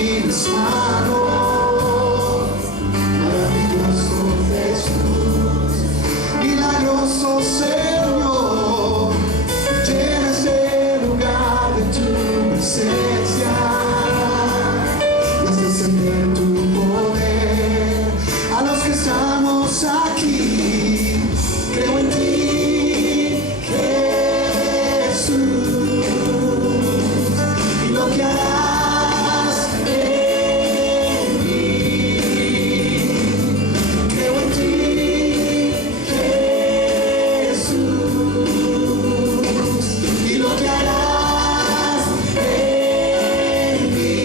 ti mis manos. Maravilloso Jesús, milagroso Señor, llena este lugar de tu presencia y haz descender tu poder a los que estamos aquí. Creo en ti, Jesús, y lo que harás en mí. Creo en ti, Jesús, y lo que harás en mí,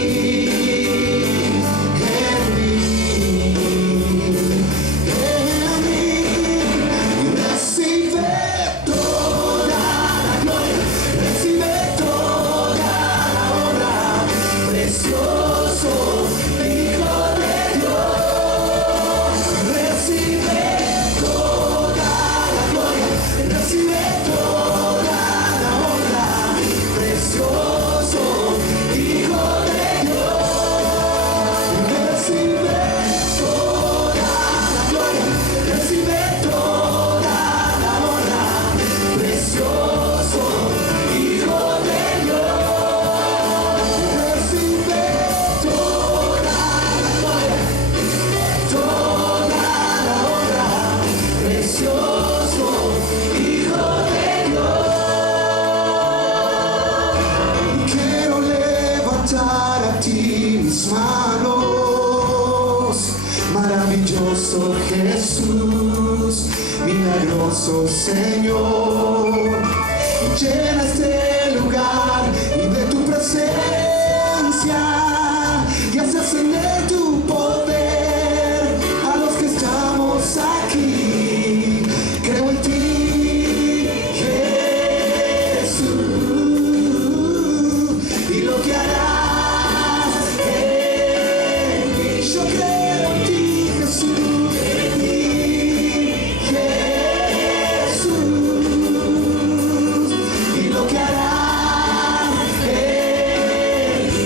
y recibe toda la gloria, recibe toda la honra, precioso Hijo de Dios. Recibe toda la gloria, recibe toda la honra, precioso Hijo de Dios. Recibe toda la gloria, recibe toda la honra, precioso Hijo de Dios. Recibe toda la gloria, toda la honra, precioso Hijo de Dios. Quiero levantar a ti mis manos. Maravilloso Jesús, milagroso Señor, llena este lugar y de tu presencia y haz ascender tu poder a los que estamos aquí. Creo en ti, Jesús, y lo que harás en mí. Yo creo en ti, Jesús, en ti, Jesús, y lo que harás en mí.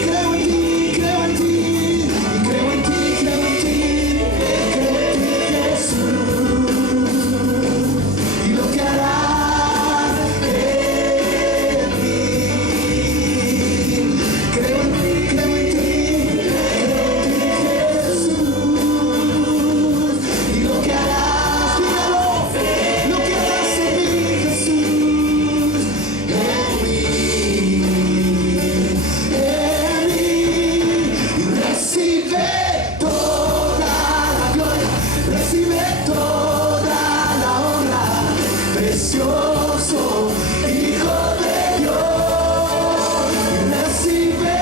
Creo en ti, creo en ti, y creo en ti, creo en ti, creo en ti, Jesús, y lo que harás en mí. Creo en ti, creo en ti, Jesús, y lo que harás, dígalo, lo que harás en mí, Jesús, en mí, y recibe toda la gloria, recibe toda la honra, precioso Hijo de Dios. Recibe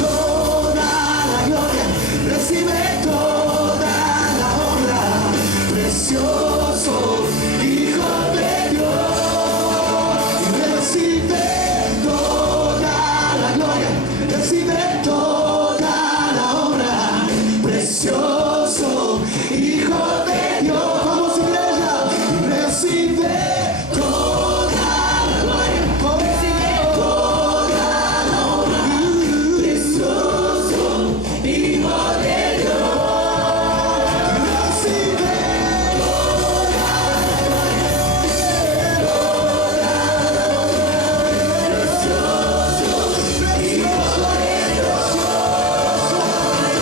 toda la gloria, recibe toda la honra, precioso Hijo de Dios. Recibe toda la gloria, recibe toda la honra, precioso Hijo de Dios. Vamos, iglesia, recibe toda la gloria, recibe toda la honra, precioso Hijo de Dios. Recibe toda la gloria, toda la honra, precioso Hijo de Dios.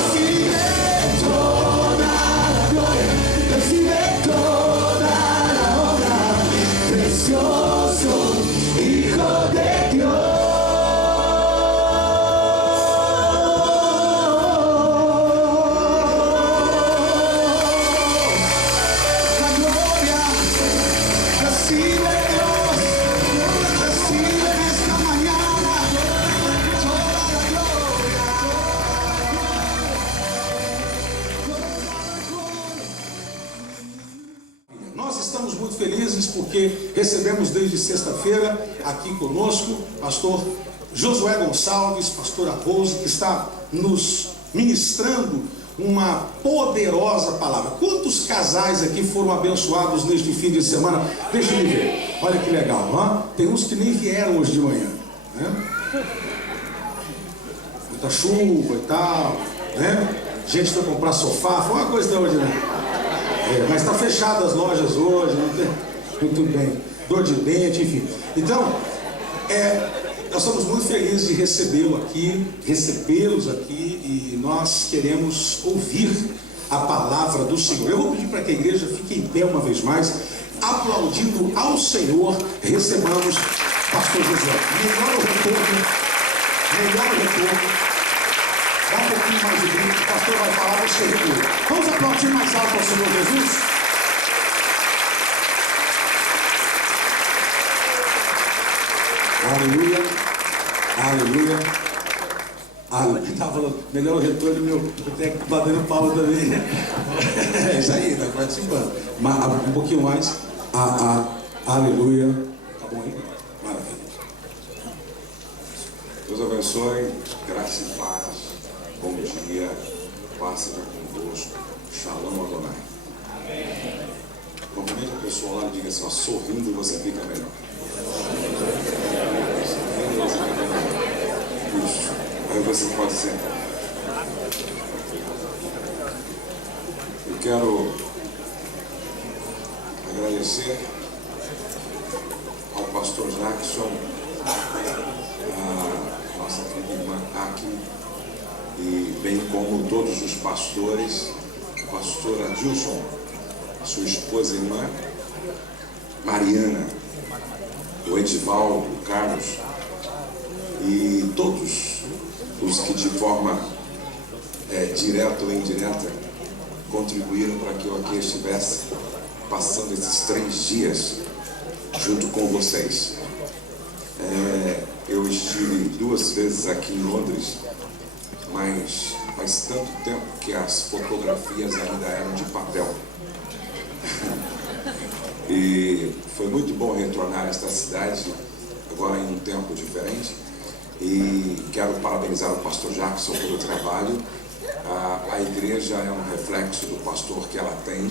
Recibe toda la gloria, recibe toda la honra, precioso Hijo de Dios. La gloria, recibe Dios, recibe en esta mañana toda la gloria. Nós estamos muito felizes porque recebemos desde sexta-feira aqui conosco pastor Josué Gonçalves, pastora Rose, que está nos ministrando uma poderosa palavra. Quantos casais aqui foram abençoados neste fim de semana? Deixa eu ver, olha que legal, hein? Tem uns que nem vieram hoje de manhã, né? da chuva e tal, né? Gente foi comprar sofá, foi uma coisa extraordinária. Mas está fechada as lojas hoje, não tem... Muito bem. Dor de dente, enfim. Então, nós estamos muito felizes de recebê-los aqui, e nós queremos ouvir a palavra do Senhor. Eu vou pedir para que a igreja fique em pé uma vez mais, aplaudindo ao Senhor. Recebamos pastor Josué. Melhor o retorno. Dá um pouquinho mais de grito, o pastor vai falar, você recua. Vamos aplaudir mais alto ao Senhor Jesus? Aleluia, aleluia, aleluia. Estava falando, melhor o retorno, meu técnico batendo palma também. É isso aí, está participando. Mas, um pouquinho mais. Aleluia. Tá bom aí? Maravilha. Deus abençoe, graça e paz, bom dia, paz seja convosco, Shalom Adonai. Cumprimente a pessoa lá e diga assim, ó, sorrindo você fica melhor. Sorrindo você fica melhor. Isso, aí você pode sentar. Eu quero agradecer ao pastor Jackson, a nossa querida irmã aqui, e bem como todos os pastores, a pastora Dilson, a sua esposa e irmã, Mariana, o Edivaldo, o Carlos, e todos os que de forma direta ou indireta contribuíram para que eu aqui estivesse passando esses 3 dias junto com vocês. Eu estive 2 vezes aqui em Londres, mas faz tanto tempo que as fotografias ainda eram de papel. E foi muito bom retornar a esta cidade, agora em um tempo diferente. E quero parabenizar o pastor Jackson pelo trabalho. A igreja é um reflexo do pastor que ela tem,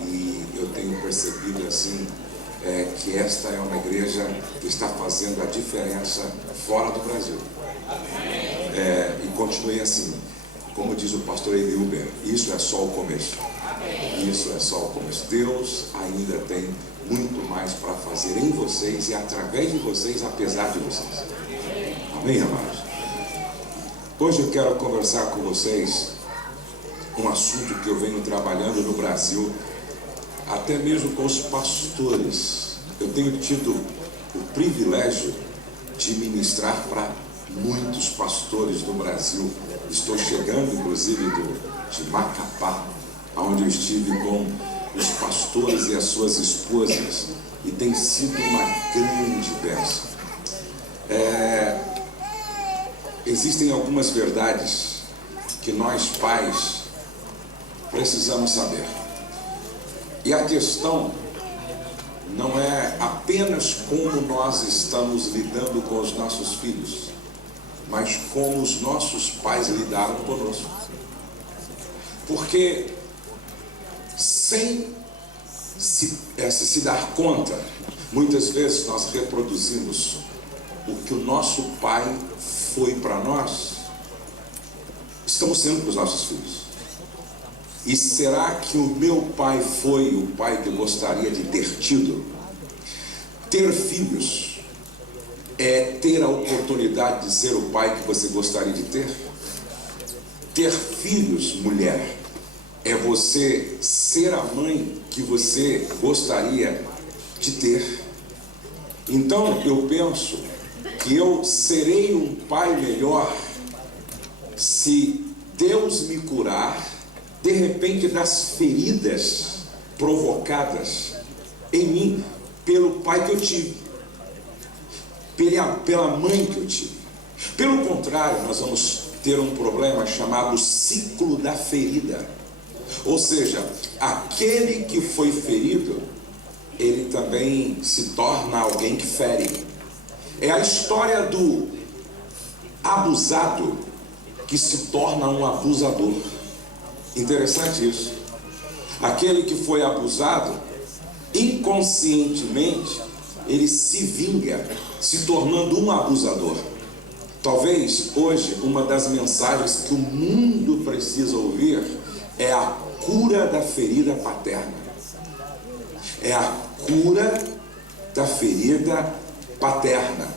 e eu tenho percebido assim, que esta é uma igreja que está fazendo a diferença fora do Brasil. E continue assim, como diz o pastor Eliuber, isso é só o começo. Isso é só o começo. Deus ainda tem muito mais para fazer em vocês e através de vocês, apesar de vocês. Amém, amados? Hoje eu quero conversar com vocês um assunto que eu venho trabalhando no Brasil, até mesmo com os pastores. Eu tenho tido o privilégio de ministrar para muitos pastores do Brasil. Estou chegando, inclusive, de Macapá, onde eu estive com os pastores e as suas esposas, e tem sido uma grande bênção. Existem algumas verdades que nós, pais, precisamos saber. E a questão não é apenas como nós estamos lidando com os nossos filhos, mas como os nossos pais lidaram conosco. Porque sem se dar conta, muitas vezes nós reproduzimos o que o nosso pai foi para nós, estamos sendo para os nossos filhos. E será que o meu pai foi o pai que eu gostaria de ter tido? Ter filhos é ter a oportunidade de ser o pai que você gostaria de ter? Ter filhos, mulher, é você ser a mãe que você gostaria de ter? Então eu penso que eu serei um pai melhor se Deus me curar, de repente, das feridas provocadas em mim pelo pai que eu tive, pela mãe que eu tive. Pelo contrário, nós vamos ter um problema chamado ciclo da ferida. Ou seja, aquele que foi ferido, ele também se torna alguém que fere. É a história do abusado que se torna um abusador. Interessante isso. Aquele que foi abusado, inconscientemente, ele se vinga, se tornando um abusador. Talvez hoje uma das mensagens que o mundo precisa ouvir é a cura da ferida paterna. É a cura da ferida paterna.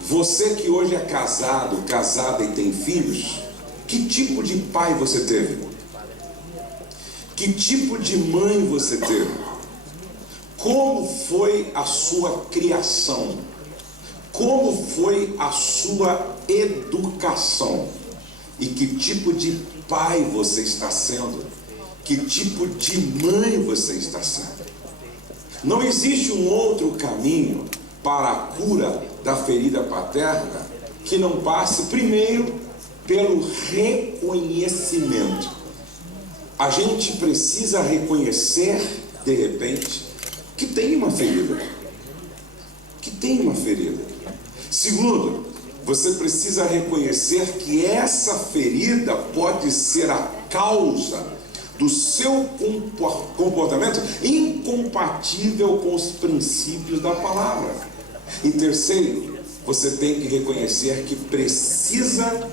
Você que hoje é casado, casada e tem filhos, que tipo de pai você teve? Que tipo de mãe você teve? Como foi a sua criação? Como foi a sua educação? E que tipo de pai você está sendo? Que tipo de mãe você está sendo? Não existe um outro caminho para a cura da ferida paterna que não passe primeiro pelo reconhecimento. A gente precisa reconhecer, de repente, que tem uma ferida. Que tem uma ferida. Segundo, você precisa reconhecer que essa ferida pode ser a causa do seu comportamento incompatível com os princípios da palavra. E terceiro, você tem que reconhecer que precisa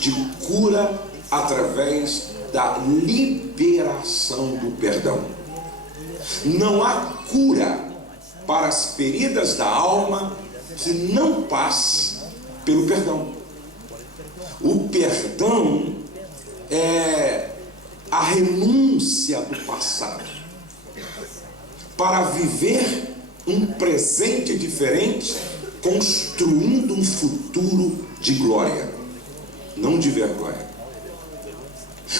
de cura através da liberação do perdão. Não há cura para as feridas da alma que não passe pelo perdão. O perdão é a renúncia do passado para viver um presente diferente, construindo um futuro de glória, não de vergonha.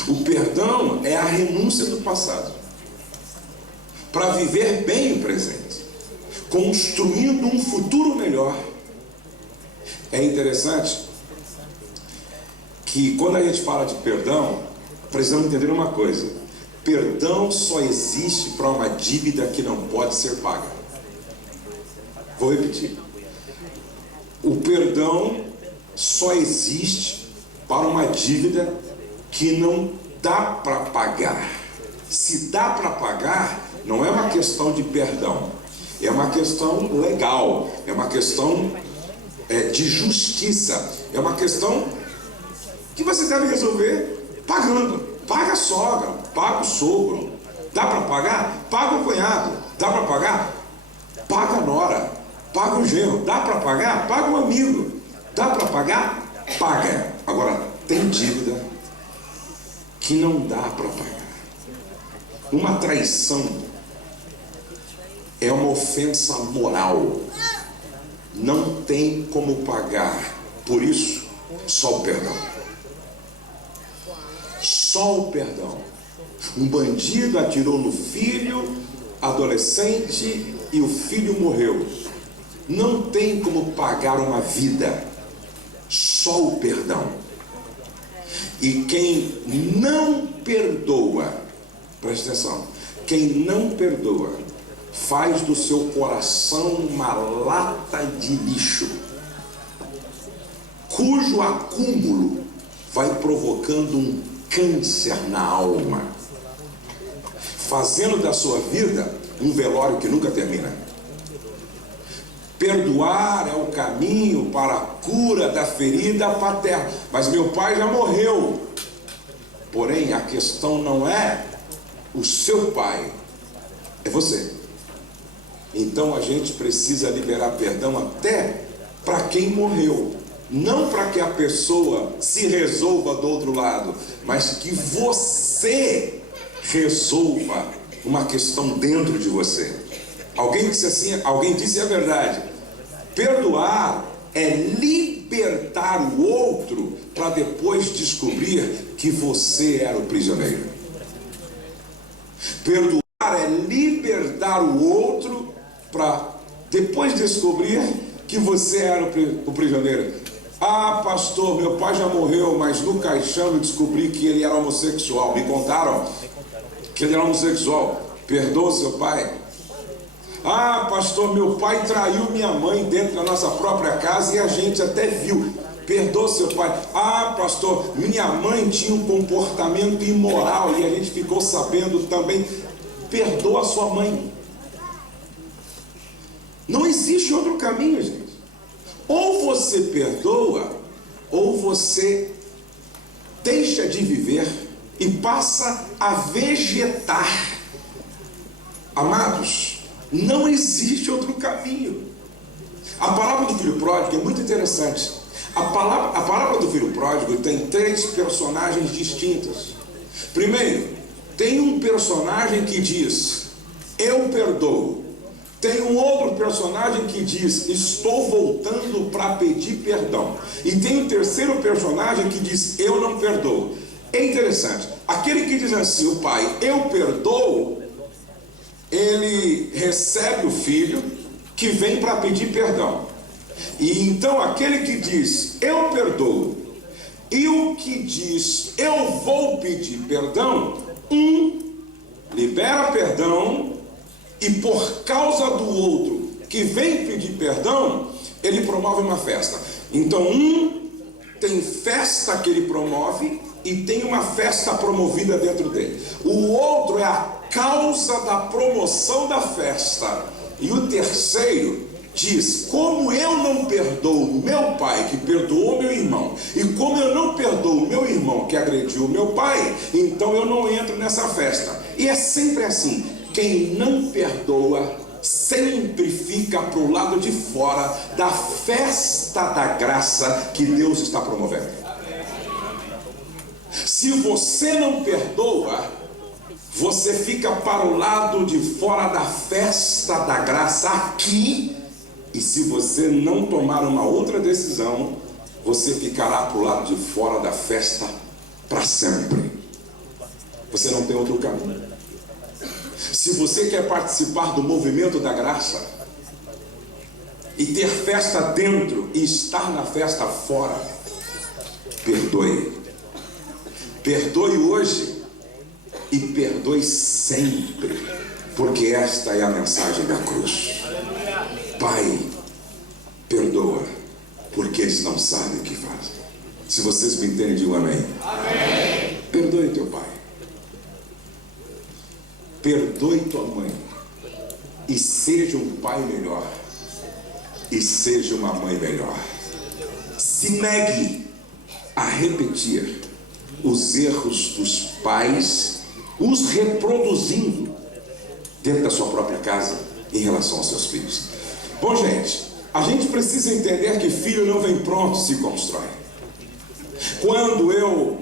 O perdão é a renúncia do passado para viver bem o presente, construindo um futuro melhor. É interessante que quando a gente fala de perdão, precisamos entender uma coisa: perdão só existe para uma dívida que não pode ser paga. Vou repetir. O perdão só existe para uma dívida que não dá para pagar. Se dá para pagar, não é uma questão de perdão, é uma questão legal, é uma questão de justiça, é uma questão que você deve resolver pagando. Paga a sogra, paga o sogro. Dá para pagar? Paga o cunhado. Dá para pagar? Paga a nora, paga o genro. Dá para pagar? Paga o amigo. Dá para pagar? Paga. Agora, tem dívida que não dá para pagar. Uma traição é uma ofensa moral. Não tem como pagar. Por isso, só o perdão. Só o perdão. Um bandido atirou no filho adolescente e o filho morreu. Não tem como pagar uma vida. Só o perdão. E quem não perdoa, presta atenção, quem não perdoa faz do seu coração uma lata de lixo, cujo acúmulo vai provocando um câncer na alma, fazendo da sua vida um velório que nunca termina. Perdoar é o caminho para a cura da ferida paterna. Mas meu pai já morreu. Porém, a questão não é o seu pai, é você. Então a gente precisa liberar perdão até para quem morreu. Não para que a pessoa se resolva do outro lado, mas que você resolva uma questão dentro de você. Alguém disse assim, alguém disse a verdade: perdoar é libertar o outro para depois descobrir que você era o prisioneiro. Perdoar é libertar o outro para depois descobrir que você era o prisioneiro. Ah, pastor, meu pai já morreu, mas no caixão eu descobri que ele era homossexual. Me contaram que ele era homossexual. Perdoa seu pai. Ah, pastor, meu pai traiu minha mãe dentro da nossa própria casa e a gente até viu. Perdoa seu pai. Ah, pastor, minha mãe tinha um comportamento imoral e a gente ficou sabendo também. Perdoa sua mãe. Não existe outro caminho, gente. Ou você perdoa, ou você deixa de viver e passa a vegetar. Amados, não existe outro caminho. A parábola do filho pródigo é muito interessante. A parábola do filho pródigo tem 3 personagens distintos. Primeiro, tem um personagem que diz: eu perdoo. Tem um outro personagem que diz: estou voltando para pedir perdão. E tem um terceiro personagem que diz: eu não perdoo. É interessante, aquele que diz assim, o pai, eu perdoo, ele recebe o filho que vem para pedir perdão. E então aquele que diz, eu perdoo, e o que diz, eu vou pedir perdão, libera perdão, e por causa do outro que vem pedir perdão, ele promove uma festa. Então tem festa que ele promove e tem uma festa promovida dentro dele. O outro é a causa da promoção da festa. E o terceiro diz: como eu não perdoo meu pai que perdoou meu irmão, e como eu não perdoo meu irmão que agrediu meu pai, então eu não entro nessa festa. E é sempre assim: quem não perdoa sempre fica para o lado de fora da festa da graça que Deus está promovendo. Se você não perdoa, você fica para o lado de fora da festa da graça aqui. E se você não tomar uma outra decisão, você ficará para o lado de fora da festa para sempre. Você não tem outro caminho. Se você quer participar do movimento da graça e ter festa dentro e estar na festa fora, perdoe. Perdoe hoje e perdoe sempre, porque esta é a mensagem da cruz. Pai, perdoa, porque eles não sabem o que fazem. Se vocês me entendem, digam amém. Amém. Perdoe teu pai. Perdoe tua mãe. E seja um pai melhor. E seja uma mãe melhor. Se negue a repetir os erros dos pais, os reproduzindo dentro da sua própria casa em relação aos seus filhos. Bom, gente, a gente precisa entender que filho não vem pronto, se constrói. Quando eu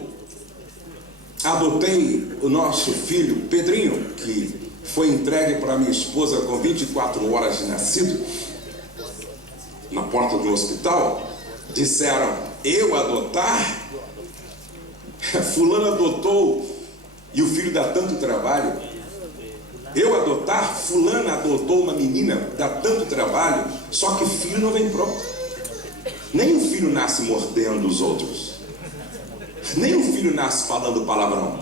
adotei o nosso filho Pedrinho, que foi entregue para minha esposa com 24 horas de nascido, na porta do hospital, disseram: eu adotar? Fulano adotou e o filho dá tanto trabalho. Eu adotar? Fulana adotou uma menina, dá tanto trabalho. Só que filho não vem pronto. Nem um filho nasce mordendo os outros. Nem um filho nasce falando palavrão.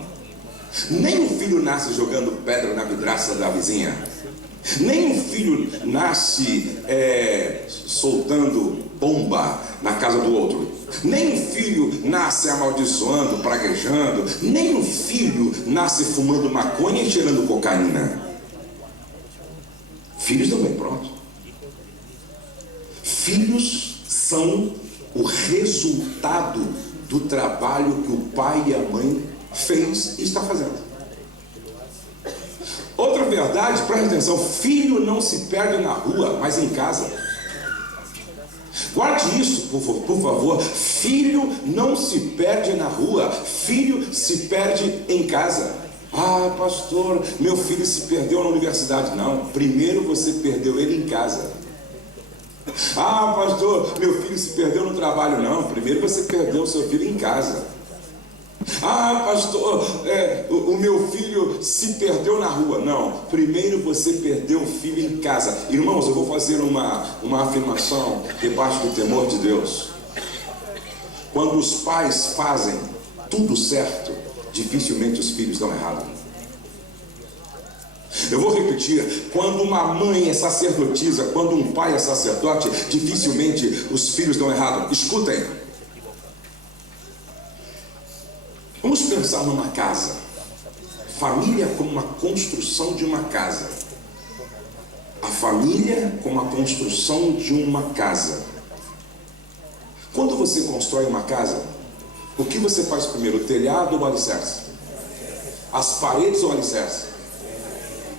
Nem um filho nasce jogando pedra na vidraça da vizinha. Nem um filho nasce soltando bomba na casa do outro. Nem um filho nasce amaldiçoando, praguejando. Nem um filho nasce fumando maconha e cheirando cocaína. Filhos não vêm prontos. Filhos são o resultado do trabalho que o pai e a mãe fez e está fazendo. Outra verdade, preste atenção: filho não se perde na rua, mas em casa. Guarde isso, por favor. Filho não se perde na rua, filho se perde em casa. Ah, pastor, meu filho se perdeu na universidade. Não, primeiro você perdeu ele em casa. Ah, pastor, meu filho se perdeu no trabalho. Não, primeiro você perdeu o seu filho em casa. Ah, pastor, o meu filho se perdeu na rua. Não, primeiro você perdeu o filho em casa. Irmãos, eu vou fazer uma afirmação debaixo do temor de Deus. Quando os pais fazem tudo certo, dificilmente os filhos dão errado. Eu vou repetir: quando uma mãe é sacerdotisa, quando um pai é sacerdote, dificilmente os filhos dão errado. Escutem. Vamos pensar numa casa. Família como uma construção de uma casa. A família como a construção de uma casa. Quando você constrói uma casa, o que você faz primeiro? O telhado ou o alicerce? As paredes ou o alicerce?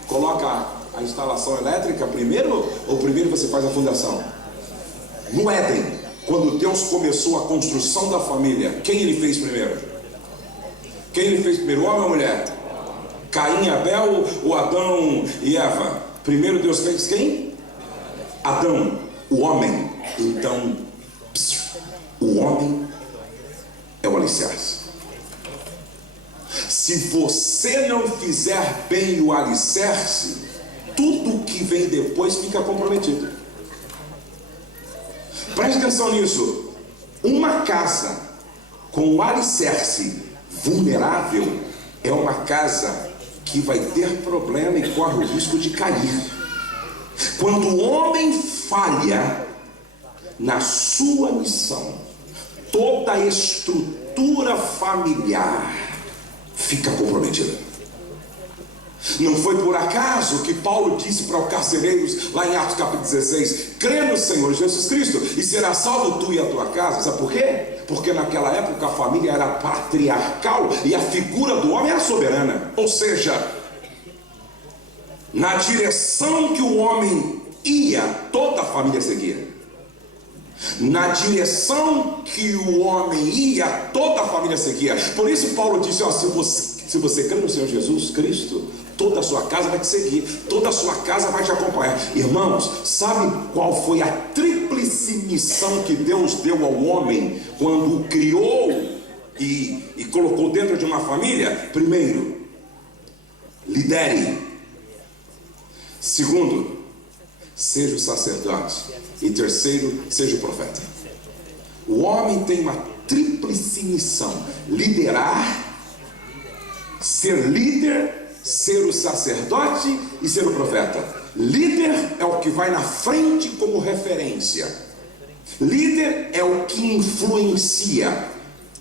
Coloca a instalação elétrica primeiro ou primeiro você faz a fundação? No Éden, quando Deus começou a construção da família, quem ele fez primeiro? Quem ele fez primeiro, homem ou mulher? Caim e Abel ou Adão e Eva? Primeiro Deus fez quem? Adão, o homem. Então, o homem é o alicerce. Se você não fizer bem o alicerce, tudo que vem depois fica comprometido. Preste atenção nisso. Uma casa com o alicerce vulnerável é uma casa que vai ter problema e corre o risco de cair. Quando o homem falha na sua missão, toda a estrutura familiar fica comprometida. Não foi por acaso que Paulo disse para os carcereiros, lá em Atos capítulo 16, crê no Senhor Jesus Cristo e será salvo tu e a tua casa. Sabe por quê? Porque naquela época a família era patriarcal e a figura do homem era soberana. Ou seja, na direção que o homem ia, toda a família seguia. Na direção que o homem ia, toda a família seguia. Por isso Paulo disse, ó, se você crê no Senhor Jesus Cristo, toda a sua casa vai te seguir, toda a sua casa vai te acompanhar. Irmãos, sabe qual foi a tríplice missão que Deus deu ao homem quando o criou e colocou dentro de uma família? Primeiro, lidere. Segundo, seja o sacerdote. E terceiro, seja o profeta. O homem tem uma tríplice missão: liderar, ser líder, ser o sacerdote e ser o profeta. Líder é o que vai na frente como referência. Líder é o que influencia.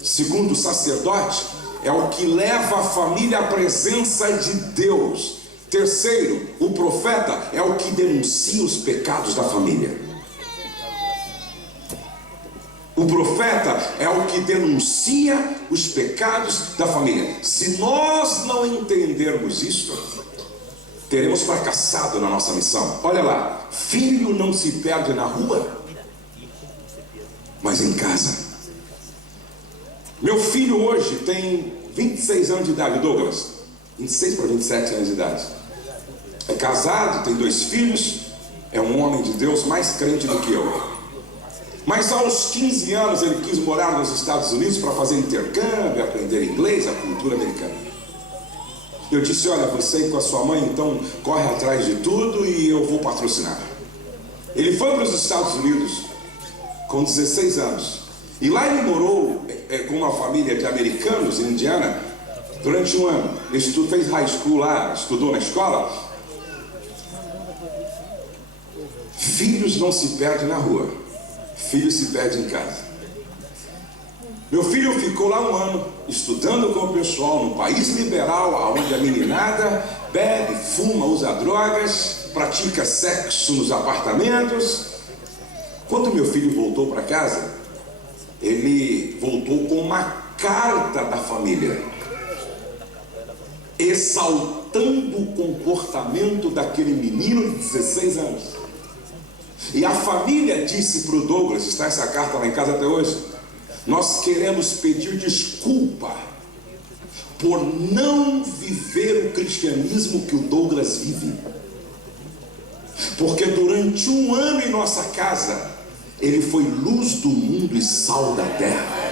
Segundo o sacerdote, é o que leva a família à presença de Deus. Terceiro, o profeta é o que denuncia os pecados da família. O profeta é o que denuncia os pecados da família. Se nós não entendermos isso, teremos fracassado na nossa missão. Olha lá, filho não se perde na rua, mas em casa. Meu filho hoje tem 26 anos de idade, Douglas. 26 para 27 anos de idade. É casado, tem 2 filhos, é um homem de Deus mais crente do que eu. Mas aos 15 anos ele quis morar nos Estados Unidos para fazer intercâmbio, aprender inglês, a cultura americana. Eu disse, olha, você com a sua mãe então corre atrás de tudo e eu vou patrocinar. Ele foi para os Estados Unidos com 16 anos. E lá ele morou com uma família de americanos em Indiana durante um ano. Ele fez high school lá, estudou na escola. Filhos não se perdem na rua. Filho se perde em casa. Meu filho ficou lá um ano estudando com o pessoal num país liberal, onde a meninada bebe, fuma, usa drogas, pratica sexo nos apartamentos. Quando meu filho voltou para casa, ele voltou com uma carta da família exaltando o comportamento daquele menino de 16 anos. E a família disse para o Douglas, está essa carta lá em casa até hoje, nós queremos pedir desculpa por não viver o cristianismo que o Douglas vive. Porque durante um ano em nossa casa, ele foi luz do mundo e sal da terra.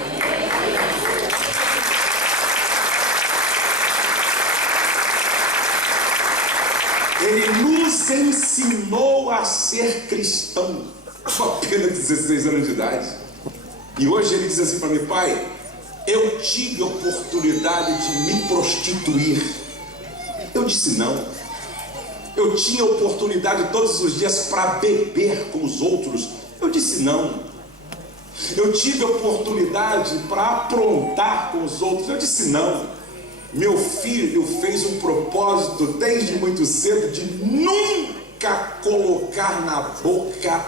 Ele nos ensinou a ser cristão, com apenas 16 anos de idade. E hoje ele diz assim para mim, pai, eu tive a oportunidade de me prostituir. Eu disse não. Eu tinha oportunidade todos os dias para beber com os outros. Eu disse não. Eu tive oportunidade para aprontar com os outros. Eu disse não. Meu filho fez um propósito desde muito cedo de nunca colocar na boca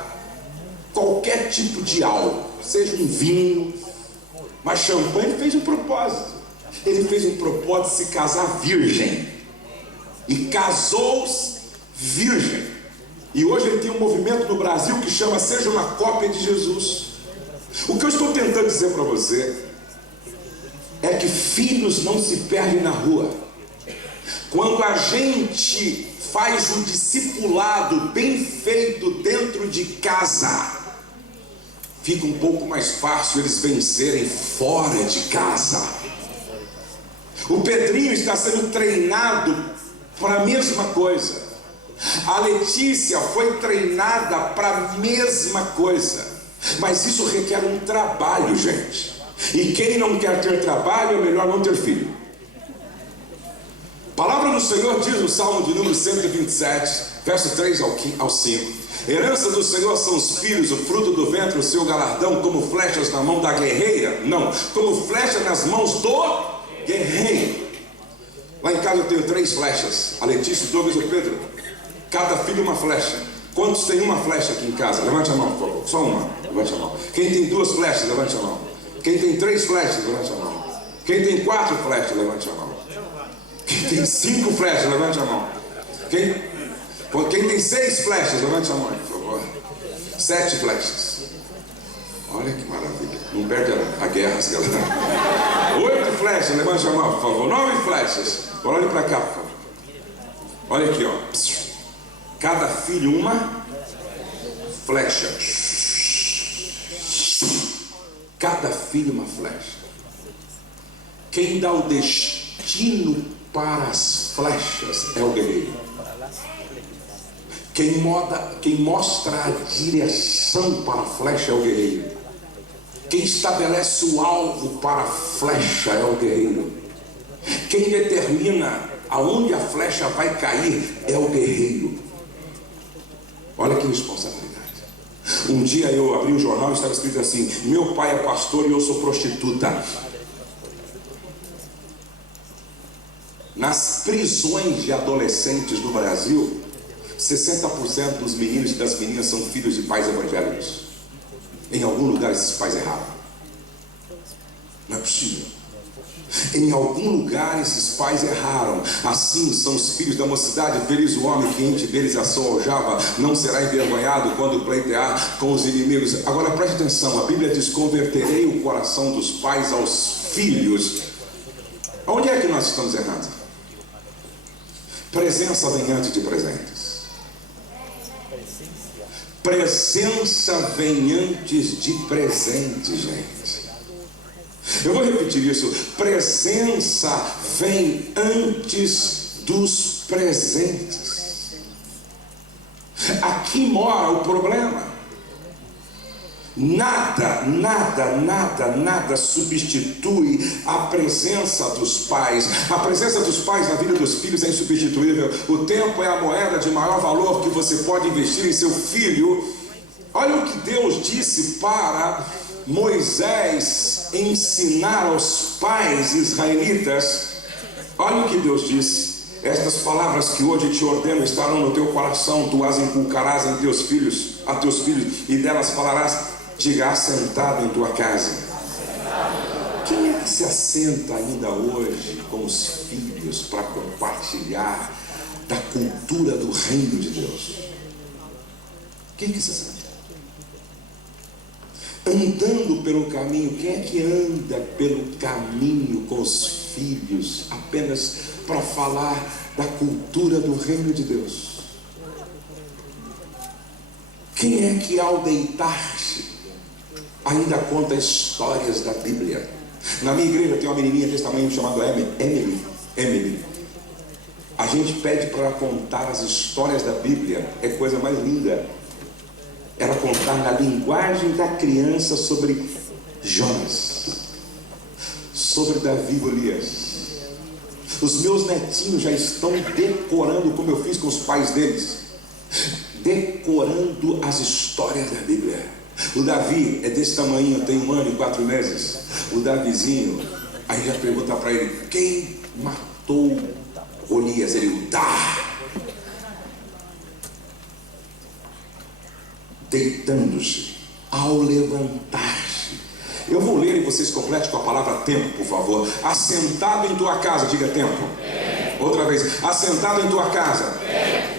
qualquer tipo de álcool. seja um vinho. Mas champanhe fez um propósito. Ele fez um propósito de se casar virgem. E casou-se virgem. E hoje ele tem um movimento no Brasil que chama Seja uma Cópia de Jesus. O que eu estou tentando dizer para você é que filhos não se perdem na rua. Quando a gente faz o discipulado bem feito dentro de casa, fica um pouco mais fácil eles vencerem fora de casa. O Pedrinho está sendo treinado para a mesma coisa. A Letícia foi treinada para a mesma coisa. Mas isso requer um trabalho, gente. E quem não quer ter trabalho, é melhor não ter filho. A palavra do Senhor diz no Salmo de número 127, verso 3 ao 5: herança do Senhor são os filhos, o fruto do ventre, o seu galardão, como flechas na mão da guerreira. Não, como flechas nas mãos do guerreiro. Lá em casa eu tenho 3 flechas, a Letícia, o Douglas e o Pedro. Cada filho uma flecha. Quantos tem uma flecha aqui em casa? Levante a mão, por favor. Só uma, levante a mão. Quem tem 2 flechas, levante a mão. Quem tem 3 flechas, levante a mão. Quem tem 4 flechas, levante a mão. Quem tem 5 flechas, levante a mão. Quem tem 6 flechas, levante a mão, por favor. 7 flechas. Olha que maravilha. Não perde a guerra, galera. 8 flechas, levante a mão, por favor. 9 flechas. Agora olhe para cá, por favor. Olha aqui, ó. Cada filho uma flecha. Cada filho uma flecha. Quem dá o destino para as flechas é o guerreiro. Quem mostra a direção para a flecha é o guerreiro. Quem estabelece o alvo para a flecha é o guerreiro. Quem determina aonde a flecha vai cair é o guerreiro. Olha que responsabilidade. Um dia eu abri o jornal e estava escrito assim: meu pai é pastor e eu sou prostituta. Nas prisões de adolescentes do Brasil, 60% dos meninos e das meninas são filhos de pais evangélicos. Em algum lugar esses pais erraram. Não é possível. Em algum lugar esses pais erraram. Assim são os filhos da mocidade. Feliz o homem que entre deles a sua aljava, não será envergonhado quando pleitear com os inimigos. Agora preste atenção, a Bíblia diz: converterei o coração dos pais aos filhos. Onde é que nós estamos errando? Presença vem antes de presentes. Presença vem antes de presente, gente. Eu vou repetir isso. Presença vem antes dos presentes. Aqui mora o problema. Nada substitui a presença dos pais. A presença dos pais na vida dos filhos é insubstituível. O tempo é a moeda de maior valor que você pode investir em seu filho. Olha o que Deus disse para Moisés ensinar aos pais israelitas. Olha o que Deus disse: estas palavras que hoje te ordeno estarão no teu coração, tu as inculcarás a teus filhos, e delas falarás. Diga: assentado em tua casa. Quem é que se assenta ainda hoje com os filhos para compartilhar da cultura do reino de Deus? Quem que se assenta? Andando pelo caminho, quem é que anda pelo caminho com os filhos apenas para falar da cultura do reino de Deus? Quem é que ao deitar-se ainda conta histórias da Bíblia? Na minha igreja tem uma menininha desse tamanho chamada Emily. A gente pede para ela contar as histórias da Bíblia. É coisa mais linda. Ela contar na linguagem da criança sobre Jonas, sobre Davi e Golias. Os meus netinhos já estão decorando, como eu fiz com os pais deles, decorando as histórias da Bíblia. O Davi é desse tamanho, tem 1 ano e 4 meses. O Davizinho, aí já pergunta para ele: quem matou Golias? Ele: Dá. Deitando-se, ao levantar-se, tempo, por favor. Assentado em tua casa, diga tempo. Outra vez, assentado em tua casa,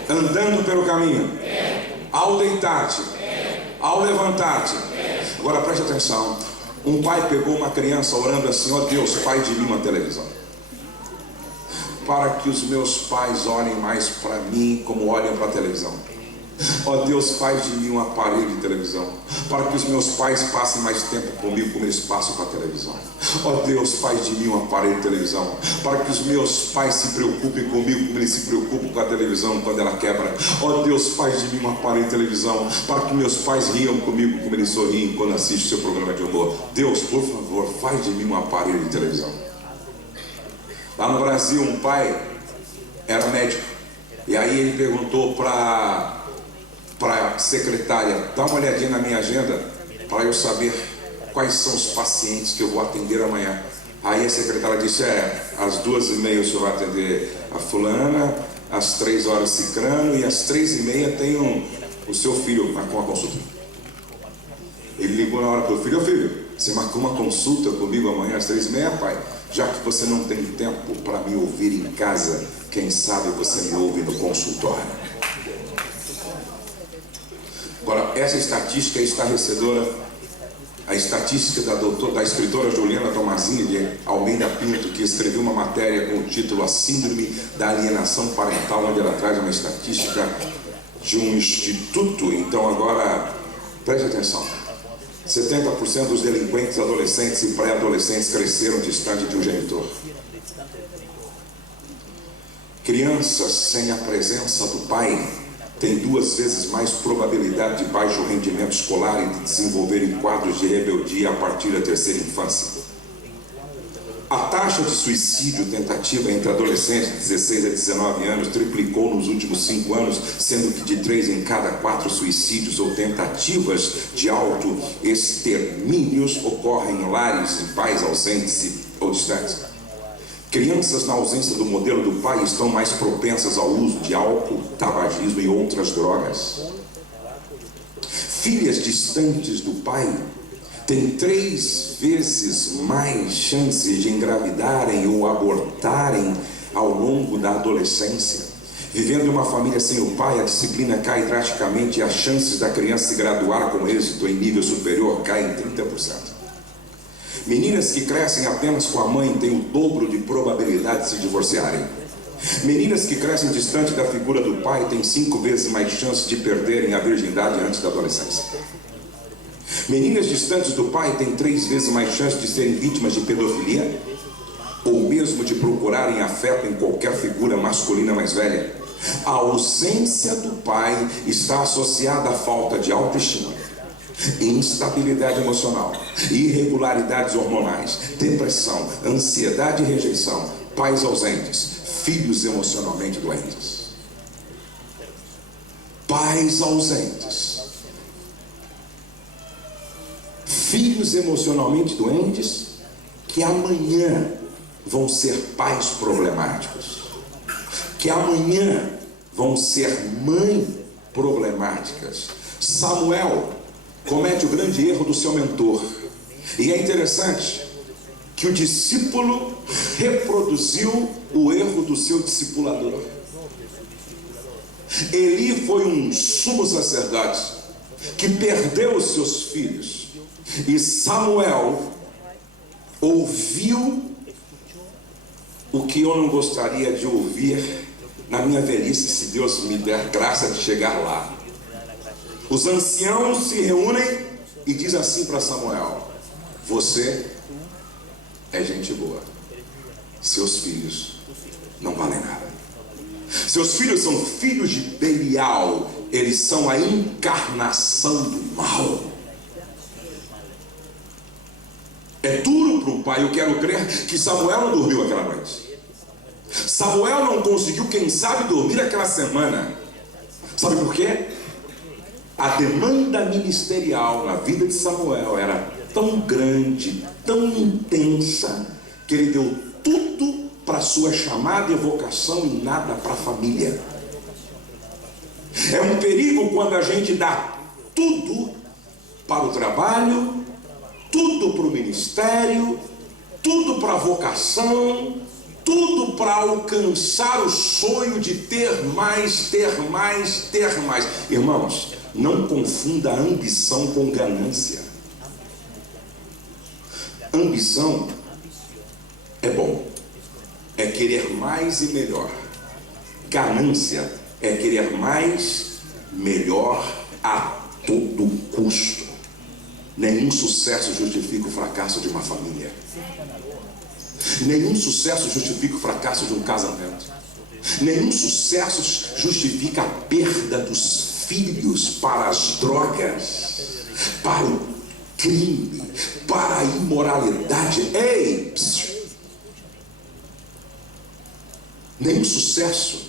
andando pelo caminho, ao deitar-te, ao levantar-te. Agora preste atenção. Um pai pegou uma criança orando assim: ó Deus, faz de mim uma televisão, para que os meus pais olhem mais para mim como olham para a televisão. Ó Deus, faz de mim um aparelho de televisão, para que os meus pais passem mais tempo comigo como eles passam com a televisão. Ó Deus, faz de mim um aparelho de televisão, para que os meus pais se preocupem comigo como eles se preocupam com a televisão quando ela quebra. Ó Deus, faz de mim um aparelho de televisão, para que meus pais riam comigo como eles sorriem quando assistem o seu programa de humor. Deus, por favor, faz de mim um aparelho de televisão. Lá no Brasil, um pai era médico, e aí ele perguntou para a secretária: dá uma olhadinha na minha agenda para eu saber quais são os pacientes que eu vou atender amanhã. Aí a secretária disse: às 2h30 o senhor vai atender a fulana, às 3 horas cicrano, e às 3h30 tem o seu filho com a consulta. Ele ligou na hora para o filho: ô filho, você marcou uma consulta comigo amanhã às 3h30, pai? Já que você não tem tempo para me ouvir em casa, quem sabe você me ouve no consultório. Agora, essa estatística é estarrecedora. A estatística da escritora Juliana Tomazini de Almeida Pinto, que escreveu uma matéria com o título A Síndrome da Alienação Parental, onde ela traz uma estatística de um instituto. Então agora, preste atenção: 70% dos delinquentes adolescentes e pré-adolescentes cresceram distante de um genitor. Crianças sem a presença do pai têm 2 vezes mais probabilidade de baixo rendimento escolar e de desenvolverem quadros de rebeldia a partir da 3ª infância. A taxa de suicídio tentativa entre adolescentes de 16 a 19 anos triplicou nos últimos 5 anos, sendo que de 3 em cada 4 suicídios ou tentativas de autoextermínios ocorrem em lares de pais ausentes ou distantes. Crianças na ausência do modelo do pai estão mais propensas ao uso de álcool, tabagismo e outras drogas. Filhas distantes do pai têm 3 vezes mais chances de engravidarem ou abortarem ao longo da adolescência. Vivendo em uma família sem o pai, a disciplina cai drasticamente e as chances da criança se graduar com êxito em nível superior caem em 30%. Meninas que crescem apenas com a mãe têm o dobro de probabilidade de se divorciarem. Meninas que crescem distante da figura do pai têm 5 vezes mais chances de perderem a virgindade antes da adolescência. Meninas distantes do pai têm 3 vezes mais chances de serem vítimas de pedofilia, ou mesmo de procurarem afeto em qualquer figura masculina mais velha. A ausência do pai está associada à falta de autoestima, instabilidade emocional, irregularidades hormonais, depressão, ansiedade e rejeição, pais ausentes, filhos emocionalmente doentes. Pais ausentes, filhos emocionalmente doentes, que amanhã vão ser pais problemáticos, que amanhã vão ser mães problemáticas. Samuel comete o grande erro do seu mentor, e é interessante que o discípulo reproduziu o erro do seu discipulador. Eli foi um sumo sacerdote que perdeu os seus filhos, e Samuel ouviu o que eu não gostaria de ouvir na minha velhice, se Deus me der graça de chegar lá. Os anciãos se reúnem e diz assim para Samuel: você é gente boa, seus filhos não valem nada. Seus filhos são filhos de Belial, eles são a encarnação do mal. É duro para um pai. Eu quero crer que Samuel não dormiu aquela noite. Samuel não conseguiu, quem sabe, dormir aquela semana. Sabe por quê? A demanda ministerial na vida de Samuel era tão grande, tão intensa, que ele deu tudo para a sua chamada e vocação e nada para a família. É um perigo quando a gente dá tudo para o trabalho, tudo para o ministério, tudo para vocação, tudo para alcançar o sonho de ter mais, ter mais, ter mais. Irmãos, não confunda a ambição com ganância. Ambição é bom, é querer mais e melhor. Ganância é querer mais, melhor a todo custo. Nenhum sucesso justifica o fracasso de uma família. Nenhum sucesso justifica o fracasso de um casamento. Nenhum sucesso justifica a perda dos filhos para as drogas, para o crime, para a imoralidade. Ei! Nenhum sucesso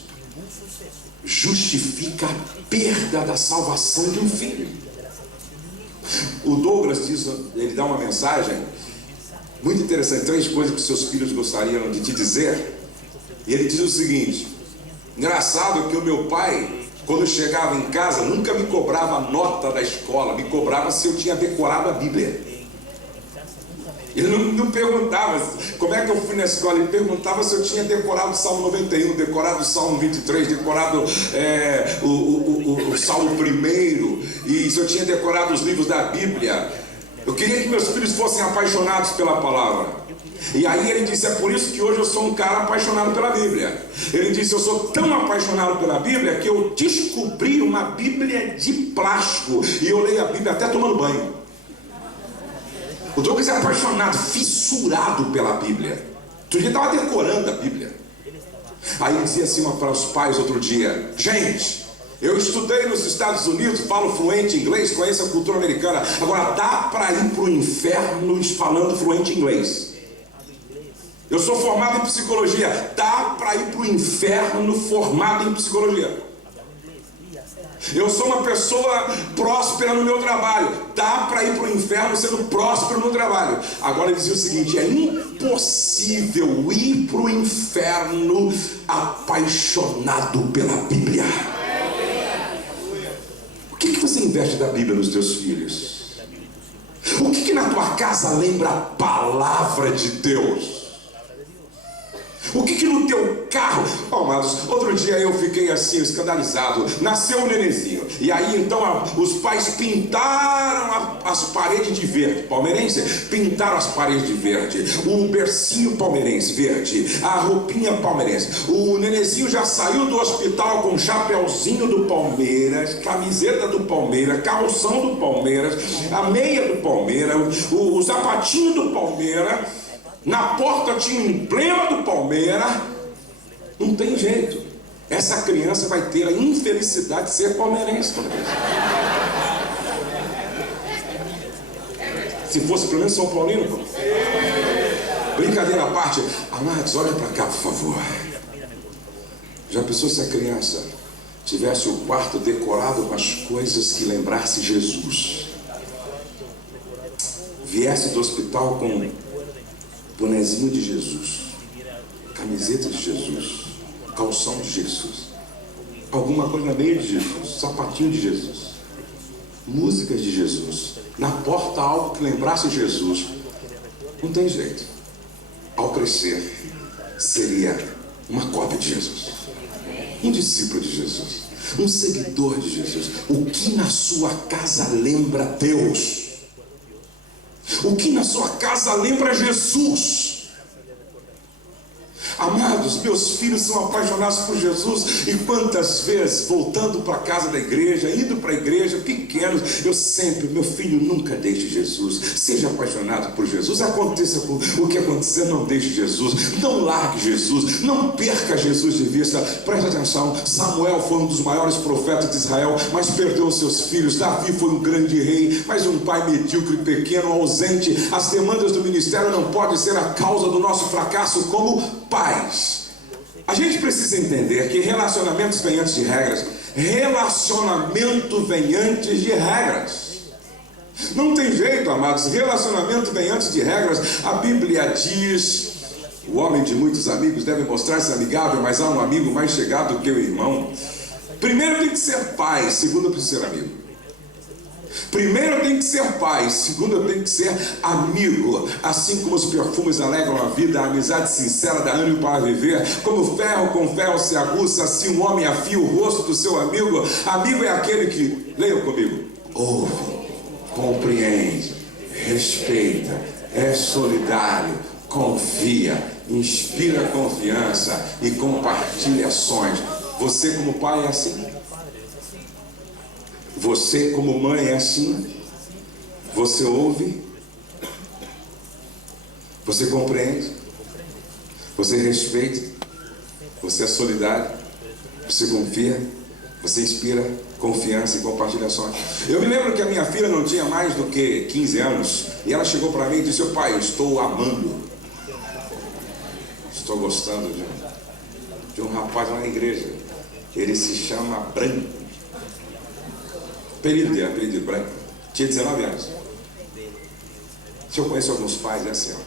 justifica a perda da salvação de um filho. O Douglas diz, ele dá uma mensagem muito interessante, 3 coisas que seus filhos gostariam de te dizer. E ele diz o seguinte: engraçado que o meu pai, quando chegava em casa, nunca me cobrava a nota da escola, me cobrava se eu tinha decorado a Bíblia. Ele não perguntava como é que eu fui na escola, ele perguntava se eu tinha decorado o Salmo 91, decorado o Salmo 23, decorado o Salmo 1, e se eu tinha decorado os livros da Bíblia. Eu queria que meus filhos fossem apaixonados pela palavra. E aí ele disse: é por isso que hoje eu sou um cara apaixonado pela Bíblia. Ele disse: eu sou tão apaixonado pela Bíblia que eu descobri uma Bíblia de plástico, e eu leio a Bíblia até tomando banho. O Douglas é apaixonado, fissurado pela Bíblia. Outro dia estava decorando a Bíblia. Aí ele dizia assim para os pais outro dia: gente, eu estudei nos Estados Unidos, falo fluente inglês, conheço a cultura americana. Agora dá para ir para o inferno falando fluente inglês. Eu sou formado em psicologia, dá para ir para o inferno formado em psicologia. Eu sou uma pessoa próspera no meu trabalho, dá para ir para o inferno sendo próspero no trabalho. Agora ele dizia o seguinte: é impossível ir para o inferno apaixonado pela Bíblia. O que você investe da Bíblia nos teus filhos? O que na tua casa lembra a palavra de Deus? O que no teu carro? Oh, amados, outro dia eu fiquei assim, escandalizado. Nasceu um nenenzinho. E aí então os pais pintaram as paredes de verde. Palmeirense, pintaram as paredes de verde. O bercinho palmeirense, verde. A roupinha palmeirense. O nenenzinho já saiu do hospital com o chapeuzinho do Palmeiras, camiseta do Palmeiras, calção do Palmeiras, a meia do Palmeiras, o sapatinho do Palmeiras. Na porta tinha um emblema do Palmeiras. Não tem jeito. Essa criança vai ter a infelicidade de ser palmeirense. Se fosse pelo menos São Paulino, pô. Brincadeira à parte. Amados, olha para cá, por favor. Já pensou se a criança tivesse o quarto decorado com as coisas que lembrasse Jesus? Viesse do hospital com bonezinho de Jesus, camiseta de Jesus, calção de Jesus, alguma coisa na meia de Jesus, sapatinho de Jesus, músicas de Jesus, na porta algo que lembrasse Jesus. Não tem jeito. Ao crescer, seria uma cópia de Jesus, um discípulo de Jesus, um seguidor de Jesus. O que na sua casa lembra Deus? O que na sua casa lembra Jesus? Amados, meus filhos são apaixonados por Jesus. E quantas vezes, voltando para a casa da igreja, indo para a igreja, pequenos, eu sempre: meu filho, nunca deixe Jesus. Seja apaixonado por Jesus. Aconteça o que acontecer, não deixe Jesus. Não largue Jesus. Não perca Jesus de vista. Preste atenção: Samuel foi um dos maiores profetas de Israel, mas perdeu seus filhos. Davi foi um grande rei, mas um pai medíocre, pequeno, ausente. As demandas do ministério não podem ser a causa do nosso fracasso como pais. A gente precisa entender que relacionamentos vêm antes de regras. Relacionamento vem antes de regras. Não tem jeito, amados. Relacionamento vem antes de regras. A Bíblia diz: o homem de muitos amigos deve mostrar-se amigável, mas há um amigo mais chegado que o irmão. Primeiro tem que ser pai, segundo precisa ser amigo. Primeiro eu tenho que ser pai, segundo eu tenho que ser amigo. Assim como os perfumes alegram a vida, a amizade sincera dá ânimo para viver. Como ferro com ferro se aguça, assim um homem afia o rosto do seu amigo. Amigo é aquele que, leiam comigo, ouve, compreende, respeita, é solidário, confia, inspira confiança e compartilha ações. Você como pai é assim? Você como mãe é assim? Você ouve? Você compreende? Você respeita? Você é solidário? Você confia? Você inspira confiança e compartilha ações? Eu me lembro que a minha filha não tinha mais do que 15 anos e ela chegou para mim e disse: pai, eu estou amando, estou gostando de um rapaz lá na igreja. Ele se chama Branco. Apelido de Branco. Tinha 19 anos. Se eu conheço alguns pais, é assim, ó.